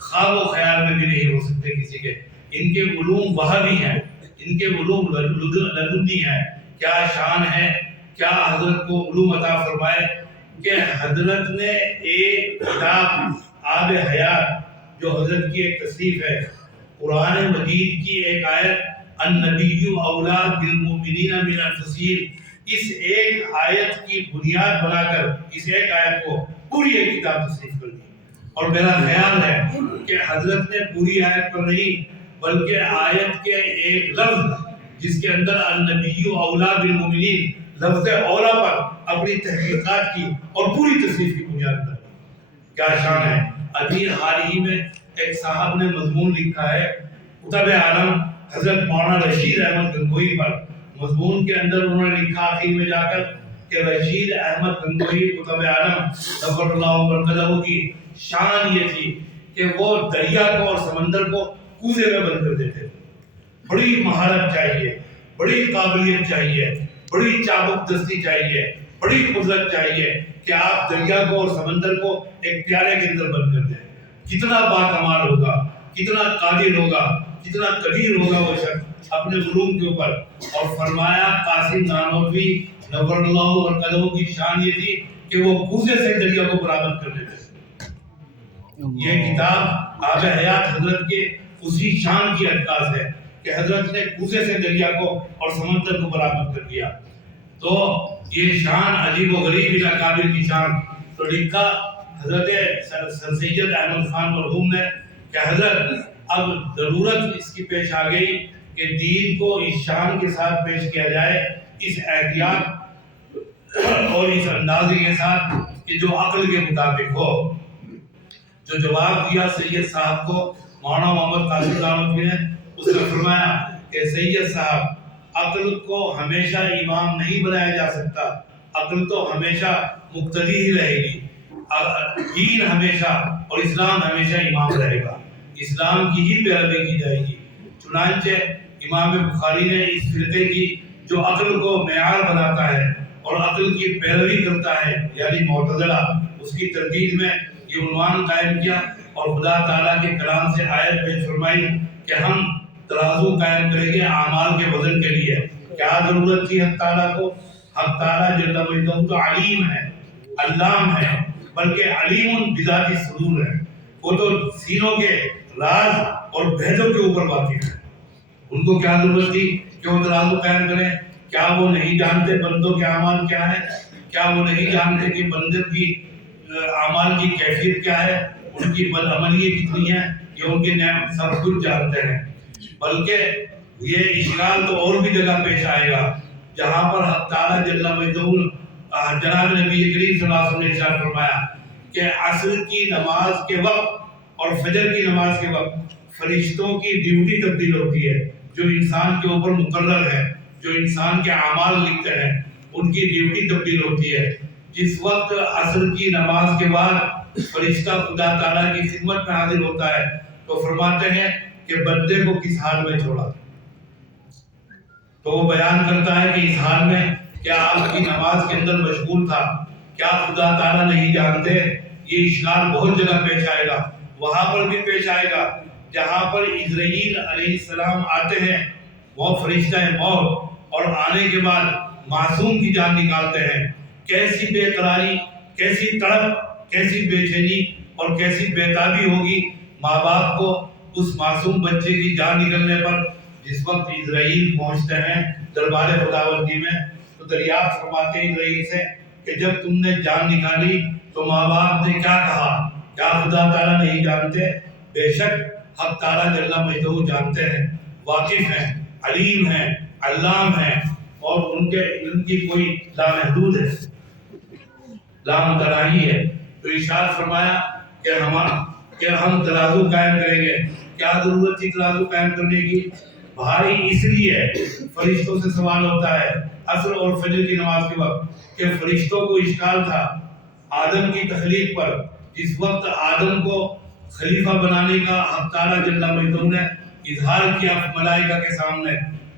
خواب و خیال میں بھی نہیں ہو سکتے کسی کے. ان کے علوم وہابی ہیں، ان کے علوم لدنی ہیں. کیا شان ہے، کیا حضرت کو علوم عطا فرمائے کہ حضرت نے ایک کتاب آب حیات جو حضرت کی ایک تصنیف ہے، قرآن مجید کی ایک آیت النبی اولا بالمؤمنین من انفسہم، اس ایک آیت کی بنیاد بنا کر اس ایک آیت کو پوری ایک کتاب تصنیف کر دی. اور میرا خیال ہے کہ حضرت نے پوری آیت پر نہیں بلکہ آیت کے ایک لفظ جس کے اندر النبی اولا بالمؤمنین، لفظ اولا پر اپنی تحقیقات کی اور پوری تصنیف کی بنیاد پر. کیا شان ہے. ابھی حال ہی میں ایک صاحب نے مضمون لکھا ہے، کتب عالم حضرت مولانا رشید احمد گنگوئی پر مضمون کے اندر انہوں نے لکھا آخر میں جا کر کہ رشید احمد گنگوئی قطب عالم نور اللہ مرکزہ کی شان یہ تھی کہ وہ دریا کو اور سمندر کو کوزے میں بند کر دیتے تھے. بڑی مہارت چاہیے, بڑی قابلیت چاہیے, بڑی چابک دستی چاہیے, بڑی قدرت چاہیے کہ آپ دریا کو اور سمندر کو ایک پیالے کے اندر بند کر دیں. کتنا باکمال ہوگا, کتنا قادر ہوگا, کتنا قدیر ہوگا وہ شخص اپنے علوم کے اوپر. اور فرمایا قاسم نانوتوی نور اللہ مرکزہ کی شان یہ تھی کہ وہ کوزے سے دریا کو برآمد کر دیتے تھے. یہ کتاب آب حیات حضرت کے اسی شان کی عکاس ہے کہ حضرت نے کوزے سے دریا کو اور سمندر کو برآمد کر دیا. تو یہ شان عجیب و غریب الاکابر کی شان. تو لکھا حضرت سر سید احمد خان مرحوم نے کہ حضرت اب ضرورت اس کی پیش آ گئی کہ دین کو اس شان کے ساتھ پیش کیا جائے, اس احتیاط اور اس اندازے کے ساتھ کہ جو عقل کے مطابق ہو. جو جواب دیا سید صاحب کو مولانا محمد قاسم نانوتوی نے, اس نے فرمایا کہ سید صاحب عقل کو ہمیشہ امام نہیں بنایا جا سکتا, عقل تو ہمیشہ مقتدی ہی رہے گی. دین ہمیشہ اور اسلام ہمیشہ امام رہے گا, اسلام کی ہی پیروی کی جائے گی. چنانچہ امام بخاری نے اس فرقے کی جو عقل کو معیار بناتا ہے اور عقل کی پیروی کرتا ہے یعنی معتزلہ, اس کی تردید میں یہ عنوان قائم کیا اور خدا تعالیٰ کے کلام سے آیت پیش فرمائی کہ ہم ترازو قائم کریں گے اعمال کے وزن کے لیے. کیا ضرورت تھی حق تعالیٰ کو؟ حق تعالیٰ جل مجدہ تو علیم ہے, علام ہے, بلکہ علیم بذات الصدور ہے. وہ تو سینوں کے راز اور بھیدوں کے اوپر واقف ہے. ان کو کیا ضرورت تھی کہ وہ ترازو قائم کریں؟ کیا وہ نہیں جانتے بندوں کے اعمال کیا ہیں؟ کیا وہ نہیں جانتے کہ بندے کی اعمال کی کیفیت کیا ہے, ان کی بدعملی کتنی ہے؟ یہ ان کے نعم سب کچھ جانتے ہیں. بلکہ یہ اشکال تو اور بھی جگہ پیش آئے گا جہاں پر حق تعالیٰ جل مجدہ جناب نبی کریم صلی اللہ علیہ وسلم نے ارشاد فرمایا کہ عصر کی نماز کے وقت اور فجر کی نماز کے وقت فرشتوں کی ڈیوٹی تبدیل ہوتی ہے. جو انسان کے اوپر مقرر ہے, جو انسان کے اعمال لکھتے ہیں, ان کی ڈیوٹی تبدیل ہوتی ہے. جس وقت عصر کی نماز کے بعد فرشتہ خدا تعالیٰ کی خدمت میں حاضر ہوتا ہے تو فرماتے ہیں کہ بندے کو کس حال میں چھوڑا. تو وہ بیان کرتا ہے کہ اس حال میں کیا آپ کی نماز کے اندر مشغول تھا, کیا خدا تعالیٰ نہیں جانتے؟ یہ اشکال بہت جگہ پیش آئے گا. وہاں پر بھی پیش آئے گا جہاں پر اسرائیل علیہ السلام آتے ہیں, وہ فرشتہ موت, اور آنے کے بعد معصوم کی جان نکالتے ہیں. کیسی بے قراری, کیسی تڑپ, کیسی بے چینی اور کیسی بےتابی ہوگی ماں باپ کو اس معصوم بچے کی جان نکلنے پر. جس وقت اسرائیل پہنچتے ہیں دربار خداوندی میں تو دریافت فرماتے ہیں اسرائیل سے کہ جب تم نے جان نکالی تو ماں باپ نے کیا کہا؟ کیا خدا تعالیٰ نہیں جانتے؟ بے شک حق تعالیٰ جل مجدہ جانتے ہیں, واقف ہیں, علیم ہیں, علام ہیں, اور ان کے علم کی کوئی لامحدود ہے, لامتناہی ہے. تو ارشاد فرمایا کہ ہم ترازو قائم کریں گے. کیا ضرورت تھی ترازو قائم کرنے کی؟ بھائی اس لیے فرشتوں سے سوال ہوتا ہے عصر اور فجر کی نماز کے وقت کہ فرشتوں کو اشکال تھا آدم کی تخلیق پر. جس وقت آدم کو خلیفہ بنانے کا حق تعالیٰ جل مجدہ نے اظہار کیا ملائکہ کے سامنے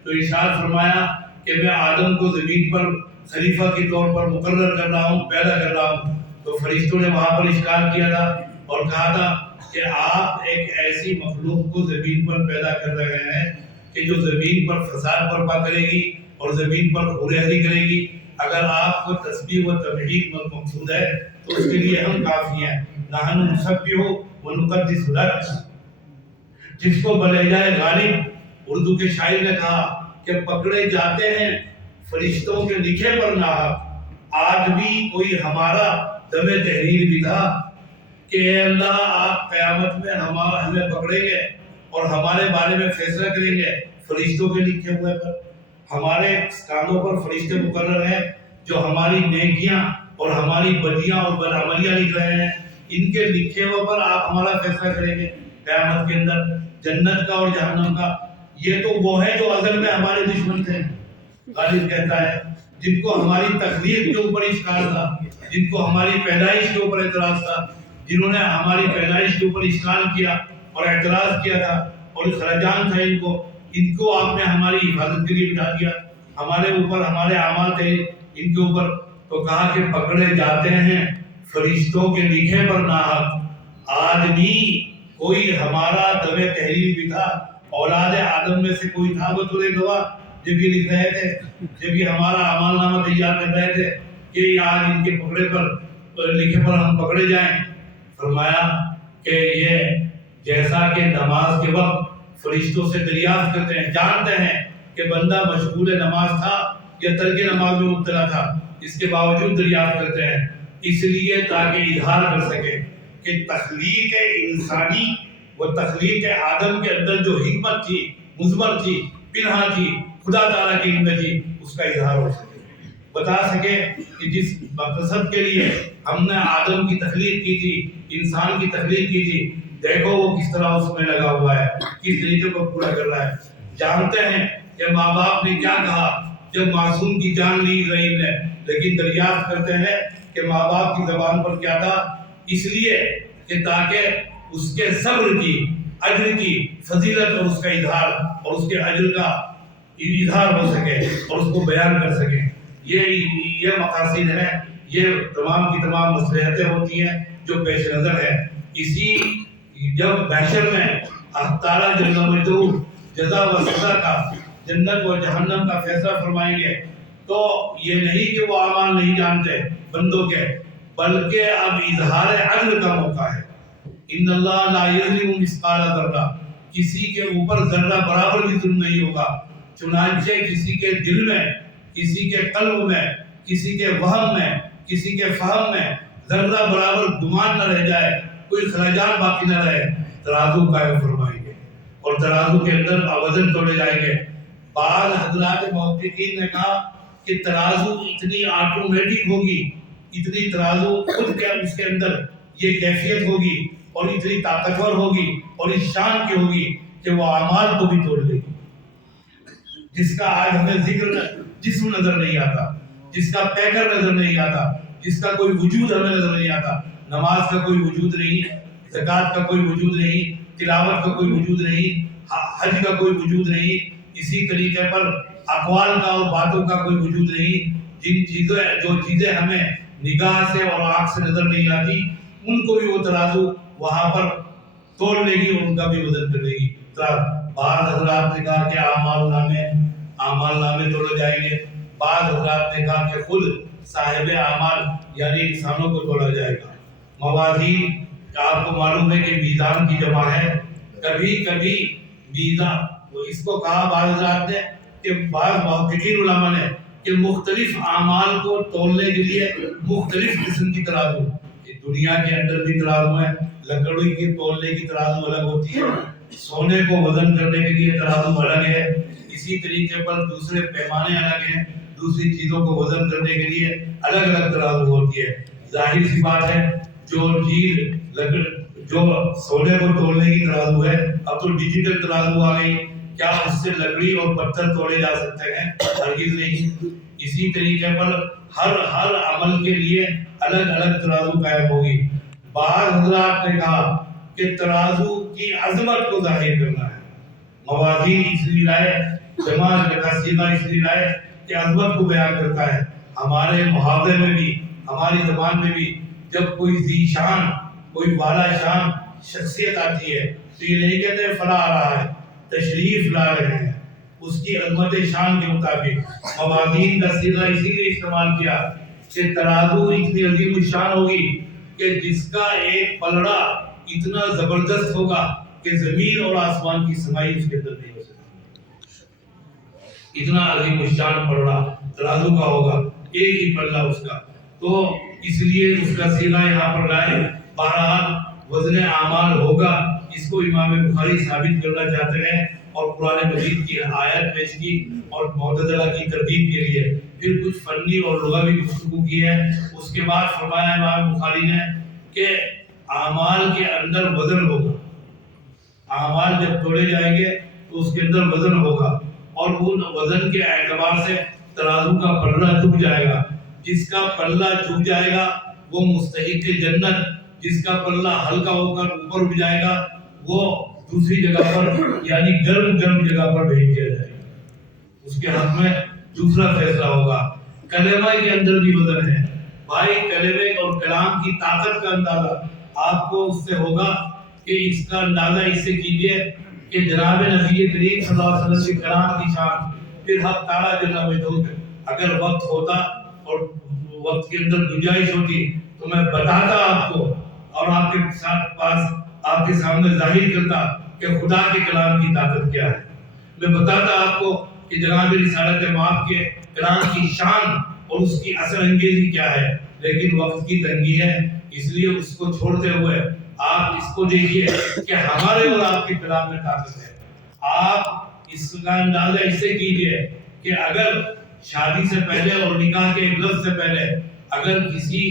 تو ارشاد فرمایا کہ میں آدم کو زمین پر خلیفہ کے طور پر مقرر کر رہا ہوں, پیدا کر رہا ہوں. تو فرشتوں نے وہاں پر اشکال کیا تھا اور کہا تھا کہ آپ ایک ایسی مخلوق کو زمین پر پیدا کر رہے ہیں کہ جو زمین پر فساد برپا کرے گی اور زمین پر خوریزی کرے گی. اگر آپ کو تسبیح و تمجید مقصود ہے تو اس کے لیے ہم کافی ہیں. نحن نسبح و نقدس لک. جس کو بلہجہ غالب اردو کے شاعر نے کہا کہ پکڑے جاتے ہیں فرشتوں کے لکھے پر ناحق. آج بھی کوئی ہمارا دم تحریر بھی تھا کہ اے اللہ آپ قیامت میں ہمیں پکڑیں گے اور ہمارے بارے میں فیصلہ کریں گے فرشتوں کے لکھے ہوئے پر. ہمارے کانوں پر فرشتے مقرر ہیں جو ہماری نیکیاں اور ہماری بدیاں اور بدعملیاں لکھ رہے ہیں. ان کے لکھے ہوئے پر آپ ہمارا فیصلہ کریں گے قیامت کے اندر, جنت کا اور جہنم کا. یہ تو وہ ہے جو ازل میں ہمارے دشمن تھے. غالب کہتا ہے جن کو ہماری تخلیق کے اوپر اشکال تھا، جن کو ہماری پیدائش کے اوپر اعتراض تھا، جنہوں نے ہماری پیدائش کے اوپر اشکال کیا اور اعتراض کیا تھا اور خرجان تھا ان کو آپ نے ہماری حفاظت کے لیے بٹھا دیا. ہمارے اوپر ہمارے اعمال تھے ان کے اوپر، تو کہا کہ پکڑے جاتے ہیں فرشتوں کے لکھے پر ناحق. آدمی کوئی ہمارا دم تحریر بھی تھا، اولاد آدم میں سے کوئی تھا بطور گواہ جب یہ لکھ رہے تھے، جب یہ ہمارا اعمال نامہ تیار کر رہے تھے کہ آج ان کے پکڑے پر لکھے پر ہم پکڑے جائیں. فرمایا کہ یہ جیسا کہ نماز کے وقت فرشتوں سے دریافت کرتے ہیں، جانتے ہیں کہ بندہ مشغول نماز تھا یا ترک نماز میں مبتلا تھا، اس کے باوجود دریافت کرتے ہیں، اس لیے تاکہ اظہار کر سکے کہ تخلیق انسانی و تخلیق آدم کے اندر جو حکمت تھی، مثمر تھی، پنہا تھی، خدا تعالیٰ کی حکمت تھی، اس کا اظہار ہو سکے، بتا سکے کہ جس مقصد کے لیے ہم نے آدم کی تخلیق کی تھی، انسان کی تخلیق کی تھی، دیکھو وہ کس طرح اس میں لگا ہوا ہے، کس طریقے کو پورا کر رہا ہے. جانتے ہیں کہ ماں باپ نے کیا کہا جب معصوم کی جان لی اسرائیل نے، لیکن دریافت کرتے ہیں کہ ماں باپ کی زبان پر کیا تھا، اس لیے کہ تاکہ اس کے صبر کی، اجر کی فضیلت اور اس کا اظہار اور اس کے اجر کا اظہار ہو سکے اور اس کو بیان کر سکے. یہ مقاصد ہے، یہ تمام کی تمام مصلحتیں ہوتی ہیں جو پیش نظر ہے. اسی جب محشر میں اللہ تعالیٰ جل مجدہ جزا و سزا کا، جنت و جہنم کا فیصلہ فرمائیں گے، تو یہ نہیں کہ وہ اعمال نہیں جانتے بندوں کے، بلکہ اب اظہار عدل کا موقع ہے. ان اللہ لا یظلم مثقال ذرہ، کسی کے اوپر ذرہ برابر بھی ظلم نہیں ہوگا. چنانچہ کسی کے دل میں، کسی کے قلب میں، کسی کے وہم میں، کسی کے فہم میں ذرہ برابر گمان نہ رہ جائے، کوئی خراجات باقی نہ رہے. ترازو قائم فرمائیں گے اور ترازو کے اندر وزن تولے جائیں گے. بعض حضرات محققین نے کہا کہ ترازو اتنی آٹومیٹک ہوگی، اتنی ترازو خود کے اس کے اندر یہ کیفیت ہوگی اور اتنی طاقتور ہوگی اور اس شان کی ہوگی کہ وہ اعمال کو بھی توڑ لے گی، جس کا آج ہمیں ذکر جسم نظر نہیں آتا، جس کا پیکر نظر نہیں آتا، جس کا کوئی وجود ہمیں نظر نہیں آتا. نماز کا کوئی وجود نہیں، زکوٰۃ کا کوئی وجود نہیں، تلاوت کا کوئی وجود نہیں، حج کا کوئی وجود نہیں، اسی طریقے پر اقوال کا اور باتوں کا کوئی وجود نہیں. جو چیزیں ہمیں نگاہ سے اور آنکھ سے نظر نہیں آتی، ان کو بھی وہ ترازو وہاں پر توڑ لے گی اور ان کا بھی وزن کر لے گی. بعض حضرات نے کہا کہ اعمال نامے توڑے جائیں گے، بعض حضرات نے کہا کہ خود صاحب اعمال یعنی انسانوں کو توڑا جائے گا. موازین آپ کو معلوم ہے کہ میزان کی جمع ہے، کبھی میزان، اس کو کہا بعض حضرات نے کہ بعض محققین علماء نے کہ مختلف اعمال کو تولنے کے لیے مختلف قسم کی ترازو. دنیا کے اندر بھی ترازو ہے، لکڑی کی تولنے کی ترازو الگ ہوتی ہے، سونے کو وزن کرنے کے لیے ترازو الگ ہے، اسی طریقے پر دوسرے پیمانے الگ ہیں، دوسری چیزوں کو وزن کرنے کے لیے الگ الگ ترازو ہوتی ہے. ظاہر سی بات ہے جو سونے کو تولنے کی ترازو ہے، اب تو ڈیجیٹل ترازو آ گئی، کیا اس سے لکڑی اور پتھر توڑے جا سکتے ہیں؟ ہرگز نہیں. اسی طریقے پر ہر عمل کے لیے الگ الگ ترازو قائم ہوگی. بعض حضرات نے کہا کہ ترازو کی عظمت کو ظاہر کرنا ہے، موازین اس لیے لائے، جمع کا سیما اس لیے لائے کہ عظمت کو بیان کرتا ہے. ہمارے محاورے میں بھی، ہماری زبان میں بھی جب کوئی ذی شان، کوئی والا شان شخصیت آتی ہے تو یہ نہیں کہتے فلاں آ رہا ہے، تشریف لا رہے ہیں، اس کی عظمت شان کے مطابق. موازین کا صیغہ اسی لیے استعمال کیا کہ ترازو اتنی عظیم الشان ہوگی کہ جس کا ایک پلڑا اتنا زبردست ہوگا کہ زمین اور آسمان کی سمائی اس کے اندر نہیں ہو سکتی. اتنا عظیم الشان پلڑا ترازو کا ہوگا، ایک ہی پلڑا اس کا. تو اس لیے اس کا صیغہ یہاں پر لائے. بہرحال وزن اعمال ہوگا، اس کو امام بخاری ثابت کرنا چاہتے ہیں اور قرآن مجید کی آیت پیش کی اور معتزلہ کی تردید کے لیے پھر کچھ فنی اور لغوی گفتگو کی ہے. اس کے بعد فرمایا امام بخاری نے کہ اعمال کے اندر وزن ہوگا. اعمال جب توڑے جائیں گے تو تو اس کے اندر وزن ہوگا، اور وہ وزن کے اعتبار سے ترازو کا پلہ جھک جائے گا. جس کا پلہ جھک جائے گا وہ مستحق جنت، جس کا پلہ ہلکا ہو کر اوپر اٹھ جائے گا وہ دوسری جگہ پر یعنی گرم جگہ پر بھیج دیا جائے گا. اس کے حق میں دوسرا فیصلہ ہوگا. کلمہ کے اندر بھی وزن ہے بھائی. کلمے اور کلام کی طاقت کا اندازہ آپ کو اس سے ہوگا کہ اس کا اندازہ اس سے کیجئے کہ جناب نبی کریم صلی اللہ علیہ وسلم کے کلام کی شان. پھر حق تعالیٰ جل مجدہ اگر وقت ہوتا اور وقت کے اندر گنجائش ہوتی تو میں بتاتا آپ کو اور آپ کے ساتھ پاس آپ کے سامنے ظاہر کرتا کہ خدا کے کلام کی طاقت کیا ہے. میں بتاتا آپ کو کہ جناب رسالت مآب کے کلام کی شان اور اس کی اثر انگیزی کیا ہے. لیکن وقت کی تنگی ہے اس لیے اس کو چھوڑتے ہوئے آپ اس کو دیکھیے کہ ہمارے اور آپ کے کلام میں طاقت ہے. آپ اس کا اندازہ اس سے کیجئے کہ اگر شادی سے پہلے اور نکاح کے ایک لفظ سے پہلے اگر کسی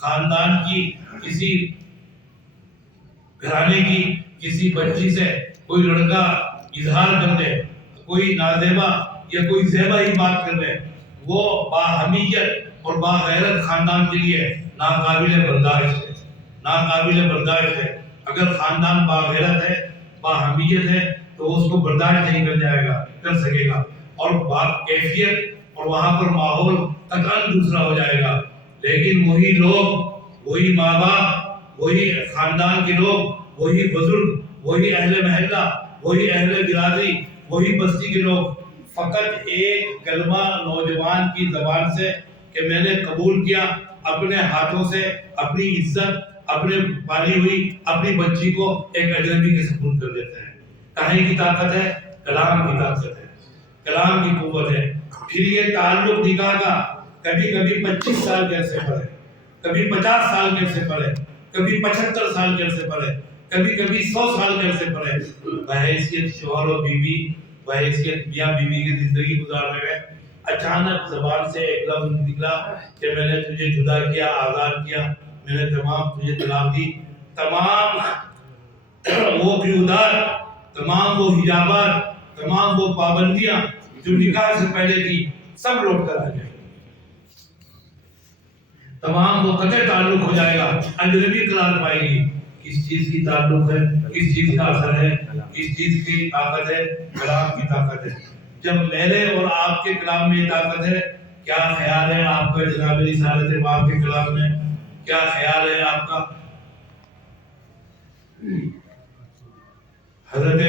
خاندان کی کسی گھرانے کی کسی بچی سے کوئی لڑکا اظہار کر دے، کوئی نازیبا یا کوئی زیبا ہی بات کر دے، وہ باحمیت اور باغیرت خاندان کے لیے ناقابل برداشت ہے. ناقابل برداشت ہے. اگر خاندان باغیرت ہے باحمیت ہے تو اس کو برداشت نہیں کر سکے گا اور کیفیت اور وہاں پر ماحول قطعاً دوسرا ہو جائے گا. لیکن وہی لوگ، وہی ماں باپ، وہی خاندان کے لوگ، وہی بزرگ، وہی اہل محلہ، وہی اہل برادری، وہی بستی کے لوگ فقط ایک کلمہ نوجوان کی زبان سے کہ میں نے قبول کیا اپنے ہاتھوں سے اپنی عزت اپنے پالی ہوئی اپنی بچی کو ایک اجنبی کے سپرد کر دیتے ہیں. کہیں کی طاقت ہے؟ کلام کی طاقت ہے، کلام کی قوت ہے. پھر یہ تعلق نکاح کا کبھی 25 سال کے عرصے پر ہے، کبھی 50 سال کے عرصے پر ہے، کبھی 75 سال کے عرصے پر ہے، کبھی 100 سال کے عرصے پر ہے. بحیثیت شوہر و بیوی، بحیثیت میاں بیوی کی زندگی گزارنے میں اچانک زبان سے ایک لفظ نکلا کہ میں نے تجھے جدا کیا، آزاد کیا، میں نے تمام تجھے طلاق دی. تمام وہ کردار، تمام وہ حجابات، تمام وہ پابندیاں جو نکاح سے پہلے تھی سب لوٹ کر آ جائے گی. تمام وہ قطع تعلق ہو جائے گا، اجنبی قرار پائے گی. کس چیز کی تعلق ہے، کس چیز کا اثر ہے، کس چیز کی طاقت ہے؟ کلام کی طاقت ہے. جب میرے اور آپ کے کلام میں یہ طاقت ہے، کیا خیال ہے آپ کا جناب رسالت مآب کے کلام میں؟ کیا خیال ہے آپ کا؟ حضرت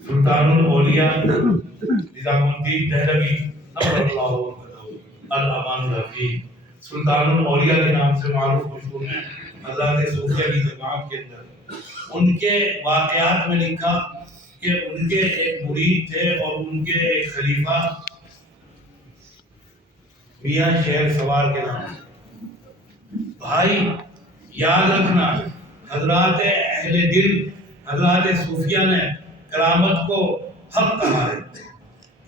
سلطان الاولیاء نظام الدین دہلوی نور اللہ الامان الحفیظ سلطان الاولیاء کے نام سے معروف مشہور ہیں. حضرات صوفیہ کی زبان کے اندر ان کے واقعات میں لکھا کہ ان کے ایک مرید تھے اور ان کے ایک خلیفہ میاں شیر سوار کے نام. بھائی یاد رکھنا، حضرات اہل دل، حضرات صوفیہ نے کرامت کو حق کہا ہے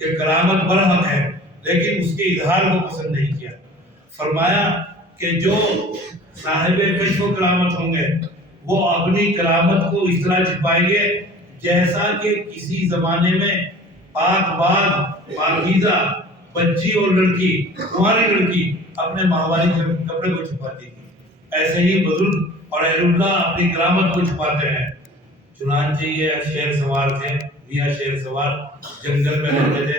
کہ کرامت برحق ہے، لیکن اس کے اظہار کو پسند نہیں کیا. فرمایا کہ جو صاحب کشف و کرامت ہوں گے وہ اپنی کرامت کو اس طرح چھپائیں گے جیسا کہ کسی زمانے میں پاک باز پاکیزہ بچی اور لڑکی، کماری لڑکی اپنے ماہواری کپڑے کو چھپاتی تھی، ایسے ہی بزرگ اور اہل اللہ اپنی کرامت کو چھپاتے ہیں. چنانچہ یہ شیر سوار تھے، میاں شیر سوار جنگل میں رہتے تھے.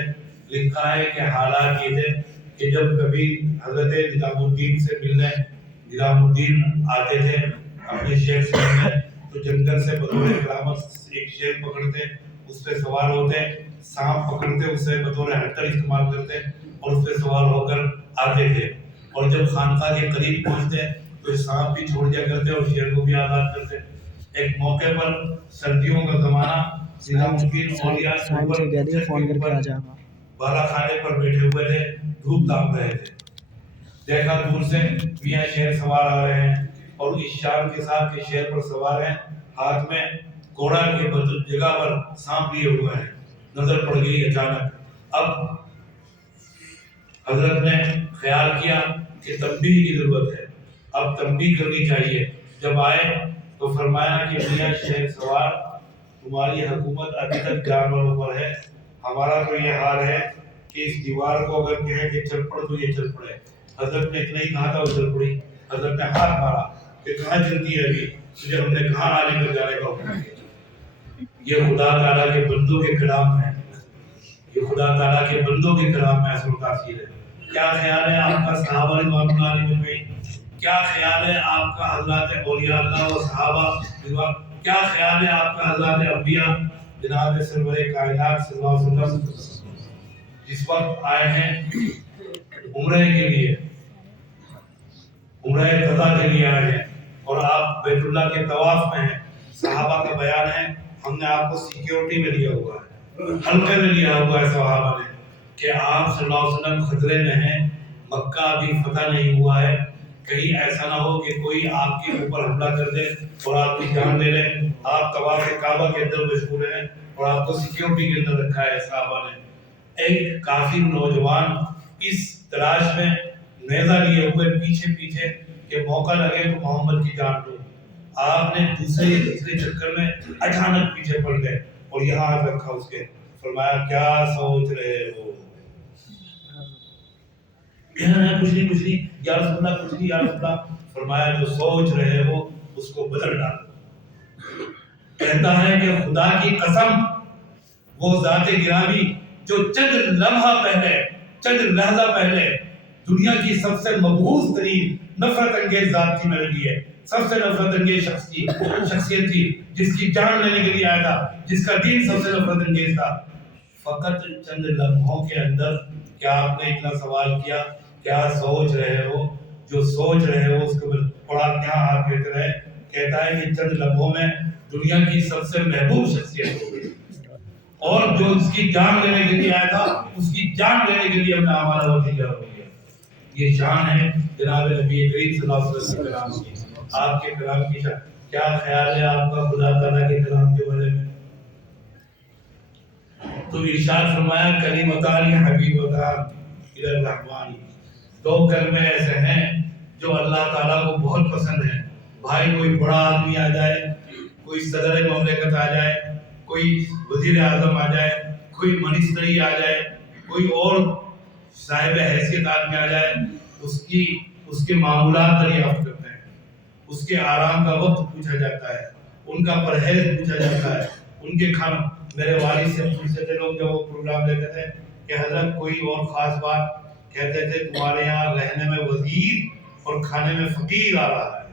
لکھا ہے کہ حالات یہ تھے کہ جب کبھی حضرت نظام الدین سے ملنے نظام الدین آتے تھے اپنے شیر سے ملنے تو جنگل سے بطور کرامت ایک شیر پکڑتے، اس پہ سوار ہوتے، سانپ پکڑتے، اسے بطور ہتھیار استعمال کرتے اور اس پہ سوار ہو کر آتے تھے. اور جب خانقاہ کے قریب پہنچتے تو سانپ بھی چھوڑ دیا کرتے اور شیر کو بھی آزاد کرتے. ایک موقع پر سردیوں کا زمانہ نظام الدین اولیاء بالا خانے پر بیٹھے ہوئے تھے، دھوپ تاپ رہے تھے. دیکھا دور سے میاں شیر سوار آ رہے ہیں اور اس شان کے ساتھ کہ شیر پر سوار ہیں، ہاتھ میں گھوڑا کے جگہ پر سانپ لیے ہوئے ہیں. نظر پڑ گئی اچانک. اب حضرت نے خیال کیا کہ تنبیہ کی ضرورت ہے، اب تنبیہ کرنی چاہیے. جب آئے تو فرمایا کہ میاں شہر سوار تمہاری حکومت ابھی تک جانوروں پر ہے، ہمارا تو یہ حال ہے کہ اس دیوار کو اگر کہے کہ چل پڑ تو یہ چل پڑے۔ حضرت نے اتنا ہی کہا تھا وہ چل پڑی۔ حضرت نے ہاتھ مارا کہ کہاں چلتی ہے ابھی، تجھے ہم نے کہاں آنے کر جانے کا حکم کیا۔ یہ خدا تعالیٰ کے بندوں کے کلام ہے، یہ خدا تعالیٰ کے بندوں کے کلام میں اثر و تاثیر ہے۔ کیا خیال ہے آپ کا صحابہ رضوان اللہ علیہم اجمعین؟ کیا خیال ہے آپ کا حضرات اولیاء اللہ و صحابہ رضوان؟ کیا خیال ہے آپ کا حضرات انبیاء جناب سرور کائنات صلی اللہ علیہ وسلم جس وقت آئے ہیں عمرہ کے لیے، عمرہ قضا کے لیے آئے ہیں اور آپ بیت اللہ کے طواف میں ہیں، صحابہ کا بیان ہے ہم نے آپ کو سیکیورٹی میں لیا ہوا ہے، حلقے میں لیا ہوا ہے صحابہ نے کہ آپ صلی اللہ علیہ وسلم خطرے میں ہیں، مکہ ابھی فتح نہیں ہوا ہے، کہیں ایسا نہ ہو کہ کوئی آپ کے اوپر حملہ کر دے اور آپ کی جان لے لے۔ آپ طواف کعبہ کے اندر مشغول ہیں اور آپ کو سیکیورٹی کے اندر رکھا ہے صحابہ نے۔ ایک کافر نوجوان اس تلاش میں نیزہ لیے ہوئے پیچھے پیچھے کہ موقع لگے تو محمد کی جان لو، آپ نے دوسرے تیسرے چکر میں اچانک پیچھے پڑ گئے اور یہاں ہاتھ رکھا اس کے، فرمایا کیا سوچ رہے ہو؟ کچھ نہیں یا رسول اللہ، کچھ نہیں یا رسول اللہ۔ فرمایا جو سوچ رہے ہو اس کو بدل ڈالو۔ کہتا ہے کہ خدا کی قسم وہ ذات گرامی جو چند لحظہ پہلے دنیا کی سب سے مبغوض ترین نفرت انگیز ذات تھی میرے لیے، سب سے نفرت انگیز شخصیت تھی، جس کی جان لینے کے لیے آیا تھا، جس کا دین سب سے نفرت انگیز تھا، فقط چند لمحوں کے اندر کیا آپ نے اتنا سوال کیا کیا سوچ رہے ہو؟ جو سوچ رہے ہو اس کو اور آپ یہاں آپ کہتے رہے، کہتا ہے کہ چند لمحوں میں دنیا کی سب سے محبوب شخصیت ہو گئی اور جو اس کی جان لینے کے لیے آیا تھا اس کی جان لینے کے لیے ہمارا وسیلہ ہو گیا۔ یہ شان ہے جناب نبی کریم صلی اللہ علیہ وسلم کے کلام کی، آپ کے کلام کی شان۔ کیا خیال ہے آپ کا خدا تعالیٰ کے کلام کے بارے میں؟ تو ارشاد فرمایا کلمتان حبیبتان الی الرحمن، دو کلمے ایسے ہیں جو اللہ تعالیٰ کو بہت پسند ہیں۔ بھائی کوئی بڑا آدمی آ جائے، کوئی صدر مملکت آ جائے، کوئی وزیر اعظم آ جائے، کوئی منسٹری آ جائے، کوئی اور صاحب حیثیت آدمی آ جائے، اس کے معمولات دریافت کرتے ہیں، اس کے آرام کا وقت پوچھا جاتا ہے، ان کا پرہیز پوچھا جاتا ہے، ان کے کھانا۔ میرے والد سے پوچھتے تھے لوگ جب وہ پروگرام دیتے تھے کہ حضرت کوئی اور خاص بات، کہتے تھے تمہارے یہاں رہنے میں وزیر اور کھانے میں فقیر آ رہا ہے،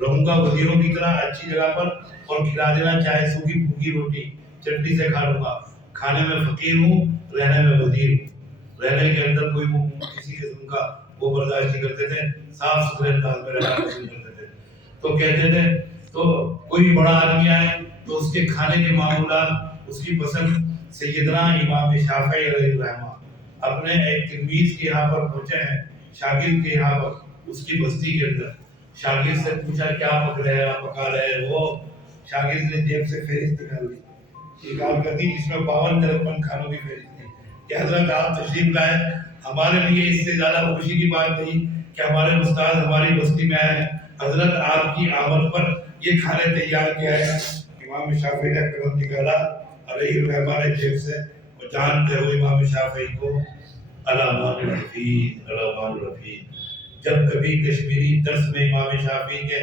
رہوں گا وزیروں کی طرح اچھی جگہ پر اور کھلا دینا چاہے سوکھی پھوکی روٹی چٹنی سے کھا لوں گا، کھانے میں فقیر ہوں، رہنے میں وزیر ہوں، رہنے کے اندر کوئی کسی قسم کا وہ برداشت نہیں کرتے تھے، صاف ستھرے انداز میں رہنا پسند کرتے تھے۔ تو کہتے تھے تو کوئی بڑا آدمی آئے تو اس کے کھانے کے معمولات اس کی پسند۔ سیدنا امام شافعی علیہ الرحمہ اپنے ایک تلمیذ کے یہاں پر پہنچے ہیں، شاگرد کے یہاں پر، اس کی بستی کے اندر۔ شاگرد سے پوچھا کیا پکا رہے ہو؟ شاگرد نے جیب سے فہرست نکال کر دی جس میں 52-53 کھانوں کی فہرست تھی کہ حضرت آپ تشریف لائے، ہمارے لیے اس سے زیادہ خوشی کی بات نہیں کہ ہمارے استاد ہماری بستی میں آئے ہیں، حضرت آپ کی آمد پر یہ کھانے تیار کیا ہے۔ امام شافعی نے قلم نکالا علیہ الرحمہ نے جیب سے، اور جانتے ہو امام شافعی کو علامات الرفیع، جب کبھی کشمیری درس میں امام شافعی کے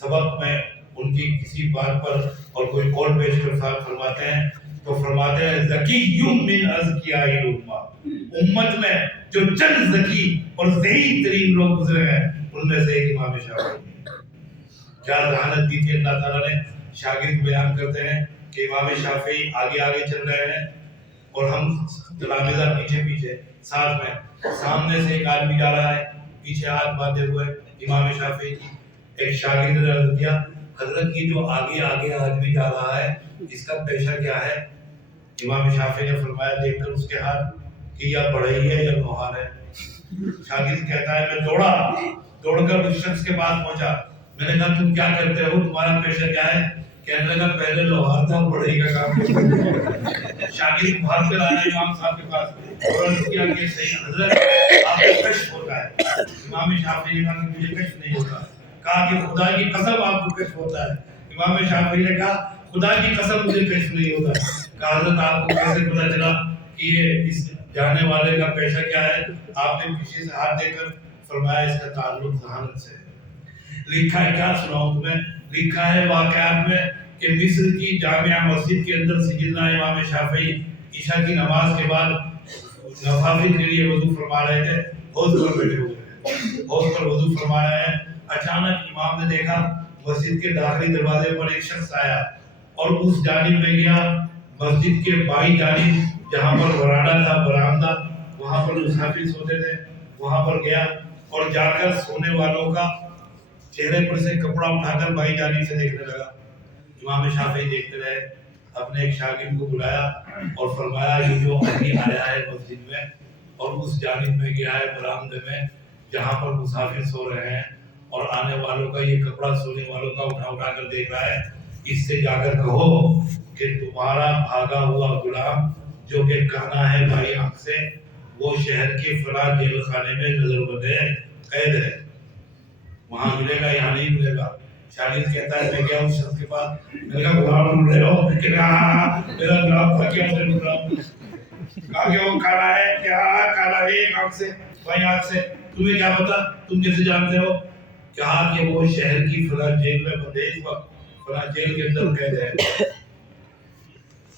سبق میں ان کی کسی بات پر اور کوئی قول پیش کر فرماتے ہیں تو فرماتے ہیں ذکی من ازکیاء الامہ، امت میں جو چند ذکی اور ذہین ترین لوگ گزرے ہیں ان میں سے ایک امام شافعی۔ کیا ذہانت دی تھی اللہ تعالیٰ نے۔ شاگرد بیان کرتے ہیں کہ امام شافعی آگے آگے چل رہے ہیں اور ہم تلامذہ پیچھے پیچھے ساتھ میں، سامنے سے ایک آدمی جا رہا ہے پیچھے ہاتھ باندھے ہوئے امام شافعی کی۔ ایک شاگرد نے عرض کیا حضرت کی جو آگے آگے آدمی جا رہا ہے اس کا پیشہ کیا ہے؟ امام شافعی نے فرمایا دیکھ کر اس کے ہاتھ کہ یا بڑھئی ہے یا لوہار ہے۔ شاگرد کہتا ہے میں دوڑ کر اس شخص کے پاس پہنچا، میں نے کہا تم کیا کرتے ہو، تمہارا پیشہ کیا ہے؟ کہنے لگا پہلے لوہار تھا بڑھئی کا کام۔ شاگرد بھاگ کر آیا امام صاحب کے پاس اور عرض کیا کہ صحیح حضرت آپ کو کشف ہوتا ہے۔ امام شافعی نے کہا کہ مجھے کشف نہیں ہوتا۔ کہا کہ خدا کی قسم آپ کو کشف ہوتا ہے. امام شافعی نے کہا خدا کی قسم مجھے کشف نہیں ہوتا. کہا حضرت آپ کو کیسے پتہ چلا کہ یہ اس جانے والے کا پیشہ کیا ہے؟ آپ نے پیچھے سے ہاتھ دے کر فرمایا اس کا تعلق ذہانت سے ہے. لکھا ہے، کیا سناؤں تمہیں، لکھا ہے واقعات میں کہ مصر کی جامعہ مسجد کے اندر سیدنا امام شافعی عشاء کی نماز کے بعد نوافل کے لیے وضو فرما رہے تھے. حوض پر بیٹھے ہوئے ہیں، حوض پر وضو فرما رہے ہیں. اچانک امام نے دیکھا مسجد کے داخلی دروازے پر ایک شخص آیا اور اس جانب میں گیا. مسجد کے بائیں جانب جہاں پر وراندہ تھا، برآمدہ، وہاں پر مسافر سوتے تھے، وہاں پر گیا اور جا کر سونے والوں کا چہرے پر سے کپڑا اٹھا کر بائیں جانب سے دیکھنے لگا. امام شافعی دیکھتے رہے. اپنے ایک شاگرد کو بلایا اور فرمایا یہ جو آدمی آیا ہے مسجد میں اور اس جانب میں گیا ہے برآمدے میں جہاں پر مسافر سو رہے ہیں اور آنے والوں کا یہ کپڑا سونے والوں کا اٹھا اٹھا کر دیکھ رہا ہے، اس سے جا کر کہو کہ تمہارا بھاگا ہوا غلام جو کہ کانا ہے بھائی آنکھ سے، وہ شہر کے فلاں جیل خانے میں نظر بند ہے، قید ہے، وہاں ملے گا یا نہیں ملے گا. شاگرد کہتا ہے میں گیا اس شخص کے پاس، میں نے کہا غلام ڈھونڈ رہے ہو؟ کہ ہاں میرا غلام تھا، کیا اسے ڈھونڈ رہا ہوں. کہا کہ وہ کالا ہے، کیا کالا ہے ایک آنکھ سے بھائی آنکھ سے، تمہیں کیا پتا، تم کیسے جانتے ہو؟ کہا کہ وہ شہر کی فلاں جیل میں بندے، اس وقت فلاں جیل کے اندر قید ہے.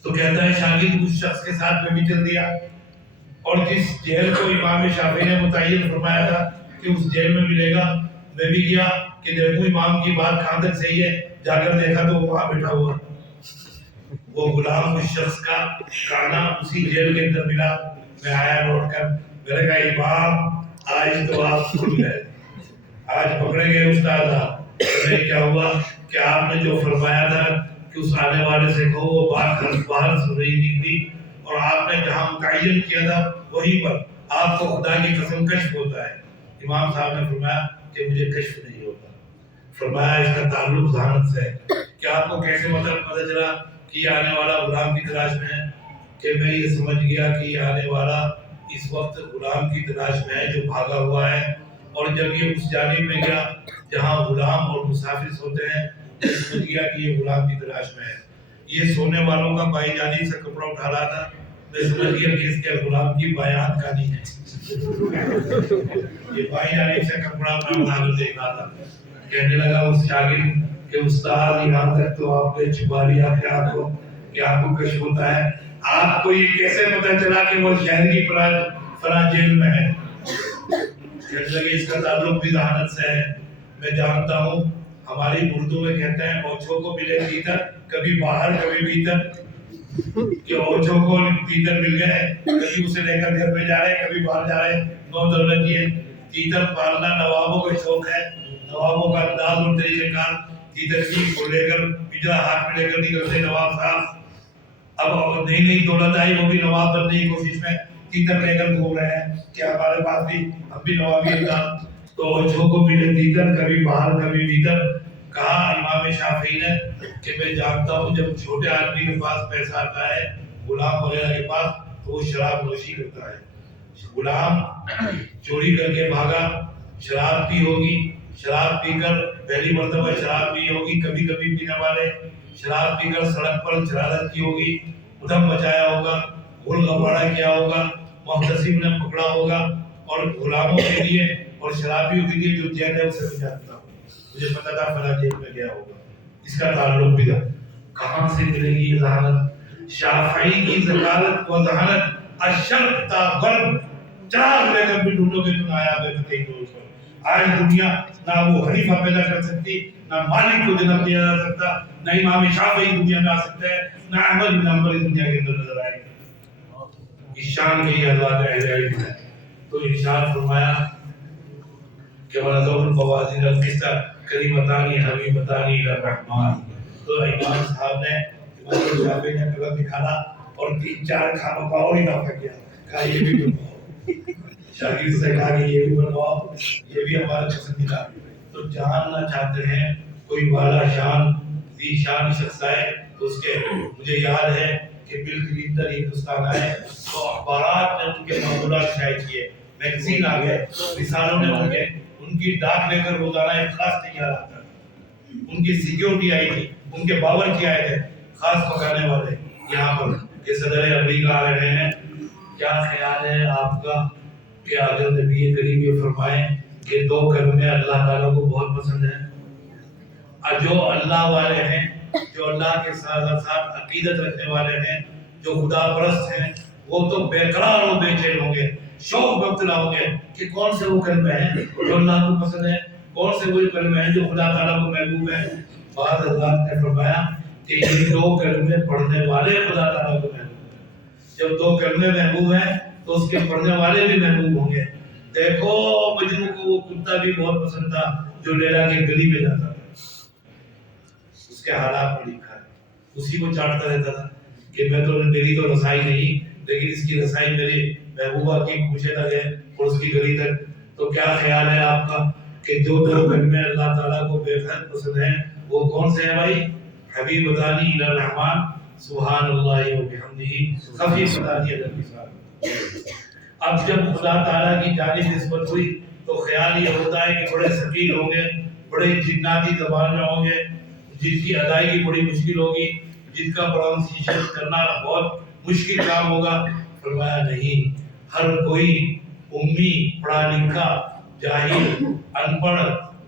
تو کہتا ہے شاگرد اس شخص کے ساتھ میں بھی چل دیا اور جس جیل کو امام شافعی نے متعین فرمایا تھا کہ اس جیل میں ملے گا میں بھی گیا کہ دیکھوں امام کی بات کہاں تک صحیح ہے. جا کر دیکھا تو وہاں بیٹھا ہوا وہ غلام اس شخص کا کانا اسی جیل کے اندر ملا. میں آیا لوٹ کر، میں نے کہا امام آج تو آپ کھل گئے، آج پکڑے گئے استاد آپ. کیا ہوا کہ آپ نے جو فرمایا تھا کہ اس آنے والے سے کہو وہ بات باہر سے نہیں نکلی اور آپ نے جہاں متعین کیا تھا وہیں پر آپ کو خدا کی قسم کشف ہوتا ہے. امام صاحب نے فرمایا کہ مجھے کشف نہیں ہوتا. فرمایا اس کا تعلق ذہانت سے ہے. کہ آپ کو کیسے پتہ چلا کہ یہ آنے والا غلام کی تلاش میں ہے؟ کہ میں یہ سمجھ گیا کہ یہ آنے والا اس وقت غلام کی تلاش میں ہے جو بھاگا ہوا ہے. اور جب یہ اس جانب میں گیا جہاں غلام اور مسافر سوتے ہیں، سمجھ گیا کہ یہ غلام کی تلاش میں ہے. یہ سونے والوں کا بائیں جانب سے کپڑا اٹھا رہا تھا، میں سمجھ گیا کہ اس کے غلام کی بیان کہانی ہے. یہ بائیں جانب سے کپڑا اٹھا کر دیکھ رہا تھا. کہنے لگا اس شاگرد کہ استاد یہاں تک تو آپ نے چھپا لیا کہ آپ کو کشف ہوتا ہے، آپ کو یہ کیسے پتہ چلا کہ وہ شہر کی فلاں جیل میں ہے؟ کہنے لگے اس کا تعلق بھی ذہانت سے ہے. میں جانتا ہوں ہماری اردو میں کہتے ہیں اوچھوں کو ملے تیتر، کبھی باہر کبھی بھیتر. کہ اوچھوں کو تیتر مل گئے، کبھی اسے لے کر گھر میں جا رہے کبھی باہر جا رہے. نو دولت یہ تیتر پالنا نوابوں کا شوق ہے، نوابوں کا انداز اور طریقہ کار. تیتر کی کو لے کر پنجرا ہاتھ میں لے کر نکلتے نواب صاحب. اب نئی نئی دولت آئی، وہ بھی نواب بننے کی کوشش میں تیتر لے کر گھوم رہے ہیں کہ ہمارے پاس بھی ہم بھی نوابی انداز. تو اوچھوں کو ملے تیتر، کبھی باہر کبھی بھیتر. کہا امام شافعی نے کہ میں جانتا ہوں جب چھوٹے آدمی کے پاس پیسہ آتا ہے، غلام وغیرہ کے پاس، تو وہ شراب نوشی کرتا ہے. غلام چوری کر کے بھاگا، شراب پی ہوگی، شراب پی کر پہلی مرتبہ شراب پی ہوگی، کبھی کبھی پینے والے شراب پی کر سڑک پر شرارت کی ہوگی، ادھم مچایا ہوگا، گھول گھباڑا کیا ہوگا، محتسب نے پکڑا ہوگا. اور غلاموں کے لیے اور شرابیوں کے لیے جو جیل ہے اسے میں جانتا ہوں، مجھے پتا تھا فلاں جیل میں گیا ہوگا. اس کا تعلق بھی تھا. کہاں سے ملے گی ذہانت؟ شافعی کی ذکالت و ذہانت الشرق تا غرب، چار لے کر بھی ڈھونڈو گے تو آیا بے کہیں دور پر. آج دنیا نہ وہ حنیفہ پیدا کر سکتی، نہ مالک کو جنم دیا جا سکتا، نہ امام شافعی دنیا میں آ سکتے ہیں، نہ احمد بن حنبل دنیا کے اندر نظر آئے گا. اس شان کے یہ حضرات اہل علم ہے. تو ارشاد فرمایا کہ وَنَضَعُ الْمَوَازِينَ الْقِسْطَ كَلِمَتَانِ حَبِيبَتَانِ إِلَى الرَّحْمَٰنِ. تو امام صاحب نے، امام شافعی نے قلم نکالا اور 3-4 کھانوں کا اور اضافہ کیا. کہا یہ بھی بنواؤ. شاگرد سے کہا کہ یہ بھی بنواؤ، یہ بھی ہمارے پسندیدہ. تو جاننا چاہتے ہیں کوئی والا شان ذی شان شخص آئے تو اس کے، مجھے یاد ہے کہ بل کلنٹن ہندوستان آئے تو اخبارات نے ان کے معمولات شائع کیے، میگزین آ گئے، رسالوں نے ان ان کی ڈاک لے کر روزانہ ایک خاص تیار آتا ہے. ان کی سیکیورٹی آئی تھی, ان کے باورچی آئے تھے خاص پکانے والے یہاں پر کہ صدر امریکہ آ رہے ہیں. کیا خیال ہے آپ کا کہ اگر نبی کریم یہ فرمائیں کہ 2 کلمے اللہ تعالیٰ کو بہت پسند ہیں, جو اللہ والے ہیں, جو اللہ کے ساتھ ساتھ عقیدت رکھنے والے ہیں, جو خدا پرست ہیں, وہ تو بے قرار و بے چین ہوں گے, شوق میں مبتلا ہوں گے کہ کون سے وہ کلمے ہیں جو اللہ کو پسند ہے, کون سے وہ کلمے ہیں جو خدا تعالیٰ کو محبوب ہے. بعض حضرات نے فرمایا کہ یہ 2 کلمے پڑھنے والے خدا تعالیٰ کو محبوب ہیں. جب 2 کلمے محبوب ہیں تو اس کے پڑھنے والے بھی محبوب ہوں گے. دیکھو مجنو کو وہ کتا بھی بہت پسند تھا جو لیلا کی گلی میں جاتا تھا, اس کے حالات میں لکھا ہے, اسی کو چاٹتا رہتا تھا کہ میں تو, میری تو رسائی نہیں, لیکن اس کی رسائی میری محبوبہ کی کوچے تک ہے اور اس کی گلی تک. تو کیا خیال ہے آپ کا کہ جو 2 کلمے اللہ تعالیٰ کو بے حد پسند ہیں وہ کون سے ہیں بھائی؟ حبیب ودانی الی الرحمن سبحان اللہ و بحمدہ خفیف ودانی الی النساء. اب جب خدا تعالیٰ کی جانب نسبت ہوئی تو خیال یہ ہوتا ہے کہ بڑے ثقیل ہوں گے, بڑے جناتی زبان میں ہوں گے, جن کی ادائیگی بڑی مشکل ہوگی, جن کا پروننسیشن کرنا بہت مشکل کام ہوگا. فرمایا نہیں, ہر کوئی امی, پڑھا لکھا, جاہل, ان پڑھ,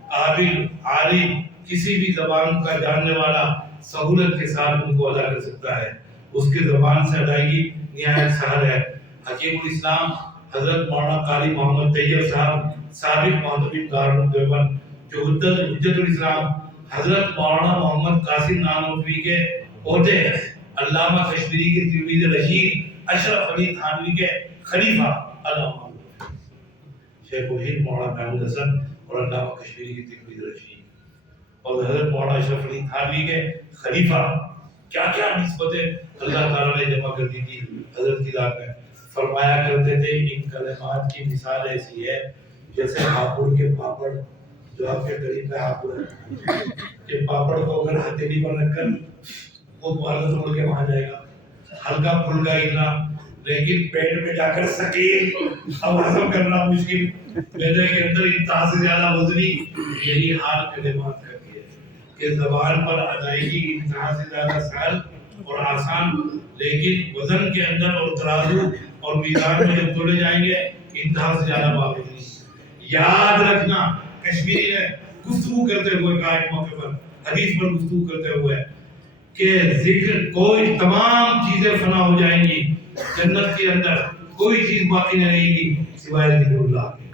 قابل, عالم, کسی بھی زبان کا جاننے والا سہولت کے ساتھ ان کو ادا کر سکتا ہے. اس کی زبان سے ادائیگی نہایت سہل ہے. حکیم الاسلام حضرت مولانا قاری محمد طیب صاحب سابق محتمین دارالعلوم دیوبند, جو حجت الاسلام حضرت مولانا محمد قاسم نانوتوی کے پوتے ہیں, علامہ کشمیری کے تلمیذ رشید اشرف علی تھانوی کے خلیفہ علامہ شیخ الہند مولانا محمود حسن اور علامہ کشمیری کے تلمیذ رشید اور حضرت مولانا اشرف علی تھانوی کے خلیفہ. کیا کیا نسبتیں اللہ تعالیٰ نے جمع کر دی تھی حضرت کی ذات میں. فرمایا کرتے تھے ان کلمات کی مثال ایسی ہے جیسے ہاپوڑ کے پاپڑ, جو آپ کے قریب میں ہاپوڑ ہے, کہ پاپڑ کو اگر ہتھیلی پر رکھ کر وہ دوبارہ توڑ کے وہاں جائے گا, ہلکا پھلکا اتنا, لیکن پیٹ میں جا کر سکیل اب ہضم کرنا مشکل, میدے کے اندر انتہا سے زیادہ وزنی. یہی حال کلمات کا بھی ہے کہ زبان پر ادائیگی انتہا سے زیادہ سہل اور آسان, لیکن وزن کے اندر اور ترازو اور میزان میں جب تولے جائیں گے انتہا سے زیادہ باقی نہیں. یاد رکھنا, کشمیری نے گفتگو کرتے ہوئے کہا ایک موقع پر, حدیث پر گفتگو کرتے ہوئے, کہ ذکر کوئی تمام چیزیں فنا ہو جائیں گی, جنت کے اندر کوئی چیز باقی نہیں رہے گی سوائے ذکر اللہ کے.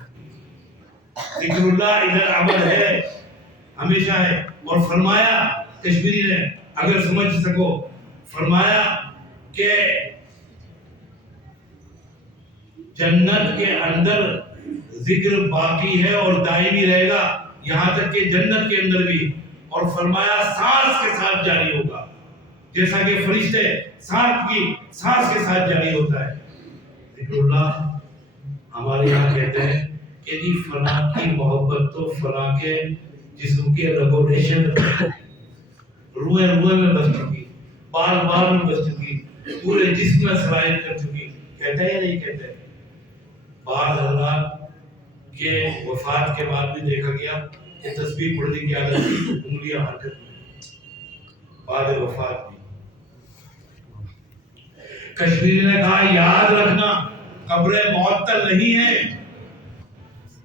ذکر اللہ ادھر عمل ہے, ہمیشہ ہے. اور فرمایا کشمیری نے, اگر سمجھ سکو, فرمایا کہ جنت کے اندر ذکر باقی ہے اور دائمی رہے گا, یہاں تک کہ جنت کے اندر بھی. اور فرمایا سانس کے ساتھ جاری ہوگا, جیسا کہ فرشتے سانس کے ساتھ جاری ہوتا ہے. ذکر اللہ ہمارے یہاں کہتے ہیں کہ جی فنا کی محبت تو فنا کے جسم کے رگو ریشے میں, روئے میں بس چکی, بال میں بس چکی, پورے جسم میں سرایت کر چکی. کہتے ہیں یا نہیں کہتے؟ بعض حضرات کے وفات کے بعد بھی دیکھا گیا کہ تسبیح پڑھنے کی عادت تھی, انگلیاں حرکت میں بعد وفات بھی. کشمیری نے کہا یاد رکھنا قبریں معطل نہیں ہیں,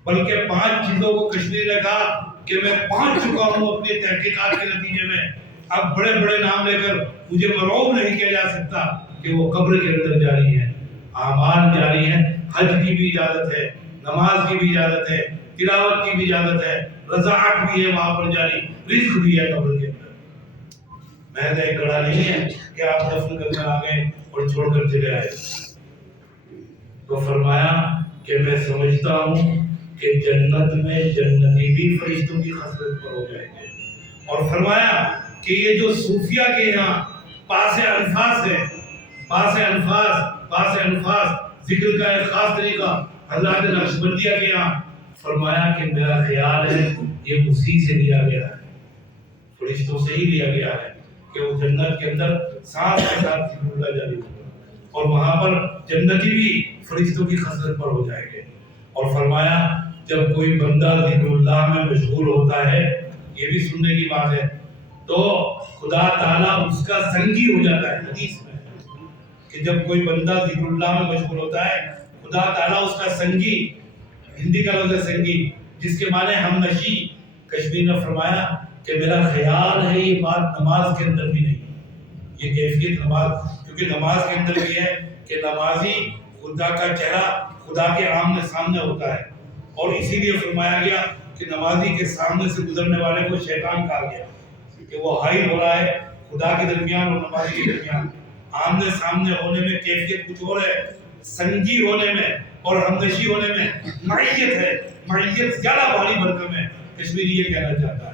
بلکہ 5 چیزوں کو کشمیری نے کہا کہ میں پہنچ چکا ہوں اپنی تحقیقات کے نتیجے میں. اب بڑے بڑے نام لے کر مجھے مرعوب نہیں کیا جا سکتا کہ وہ قبر کے اندر جاری ہے, اعمال جاری ہیں. حج کی بھی اجازت ہے, نماز کی بھی اجازت ہے, تلاوت کی بھی اجازت ہے, رضاعت بھی ہے وہاں پر جاری, رزق بھی ہے قبر کے اندر. محض ایک گڑھا نہیں ہے کہ آپ دفن کر کر آ گئے اور چھوڑ کر چلے آئے. تو فرمایا کہ میں سمجھتا ہوں کہ جنت میں جنتی بھی فرشتوں کی خصلت پر ہو جائیں گے. اور فرمایا کہ یہ جو صوفیہ کے یہاں پاس الفاظ ذکر کا ایک خاص طریقہ حضرات نقشبندیہ کے یہاں, فرمایا کہ میرا خیال ہے یہ اسی سے لیا گیا ہے, فرشتوں سے ہی لیا گیا ہے کہ وہ جنت کے اندر ساتھ کے ساتھ ذکر اللہ جاری ہوگا اور وہاں پر جنتی بھی فرشتوں کی خصلت پر ہو جائیں گے. اور فرمایا جب کوئی بندہ ذکر اللہ میں مشغول ہوتا ہے، یہ بھی سننے کی بات ہے، تو خدا تعالیٰ اس کا سنگی ہو جاتا ہے۔ حدیث میں کہ جب کوئی بندہ ذکر اللہ میں مشغول ہوتا ہے، خدا تعالیٰ اس کا سنگی، ہندی کا لفظ ہے سنگی، جس کے معنی ہم نشی۔ کشمیر نے فرمایا کہ میرا خیال ہے یہ بات نماز کے اندر بھی نہیں، یہ کیفیت نماز، کیونکہ نماز کے اندر بھی ہے کہ نمازی خدا کا چہرہ خدا کے آمنے سامنے ہوتا ہے، اور اسی لیے فرمایا گیا کہ نمازی کے سامنے سے گزرنے والے کو شیطان کہا گیا کہ وہ حائل ہو رہا ہے خدا کے درمیان اور نمازی کے درمیان۔ آمنے سامنے ہونے میں کیفیت کچھ اور ہے، سنگی ہونے میں اور ہمدشی ہونے میں معیت ہے، معیت زیادہ بھاری بھرکم ہے۔ کشمیری یہ کہنا چاہتا ہے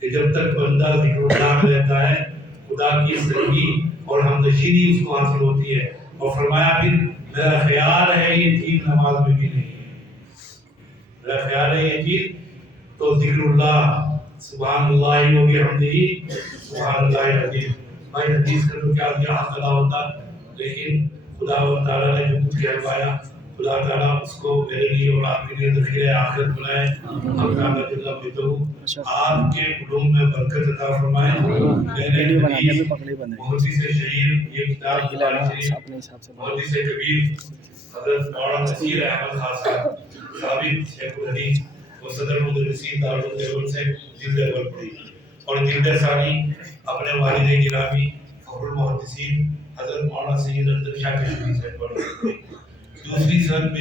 کہ جب تک بندہ ذکر اللہ میں رہتا ہے، خدا کی سنگی اور ہمدشینی اس کو حاصل ہوتی ہے، اور فرمایا پھر میرا خیال ہے یہ چیز نماز میں بھی نہیں ہے، میرا خیال ہے یہ چیز۔ تو ذکر اللہ، سبحان اللہ و بحمدہ سبحان اللہ العظیم، بھائی حدیث کا تو کیا دیا حق ادا ہوتا، لیکن خدا و تعالیٰ نے جو کچھ کہلوایا، خدا تعالیٰ اس کو میرے لیے اور آپ کے لیے ذخیرہ آخرت بنائے۔ حق تعالیٰ جل بتو آپ کے علوم میں برکت عطا فرمائے۔ محدث شہید یہ کتاب محدث کبیر حضرت مولانا نصیر احمد خان صاحب سابق شیخ الحدیث و صدر مدرسین دارالعلوم دیوبند سے جلد اول پڑھی، اور جلد ثانی اپنے والد گرامی فخر المحدثین حضرت مولانا سید اندر شاہ کشمیری سے پڑھی۔ دوسری سند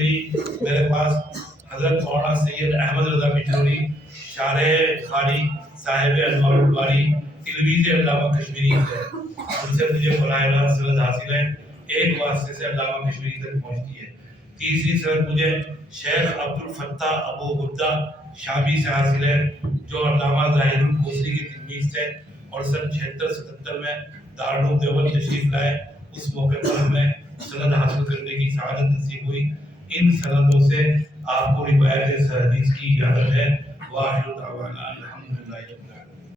میرے پاس حضرت مولانا سید احمد رضا بجنوری شارح خاری صاحب انوار الباری تلمیذ علامہ کشمیری ہے، ان سے مجھے براہ راست سند حاصل ہے، ایک واسطے سے علامہ کشمیری تک پہنچتی ہے۔ تیسری سند مجھے شیخ عبد الفتاح ابو غدہ شامی سے حاصل ہے، جو علامہ ظاہر القوسری کے تلمیذ تھے، اور سن 76-77 میں دارالعلوم دیوبند تشریف لائے۔ اس موقع پر ہمیں سند حاصل کرنے کی سعادت نصیب ہوئی۔ ان سندوں سے آپ کو روایت حدیث کی اجازت ہے۔ واخر دعوانا الحمدللہ رب العالمین۔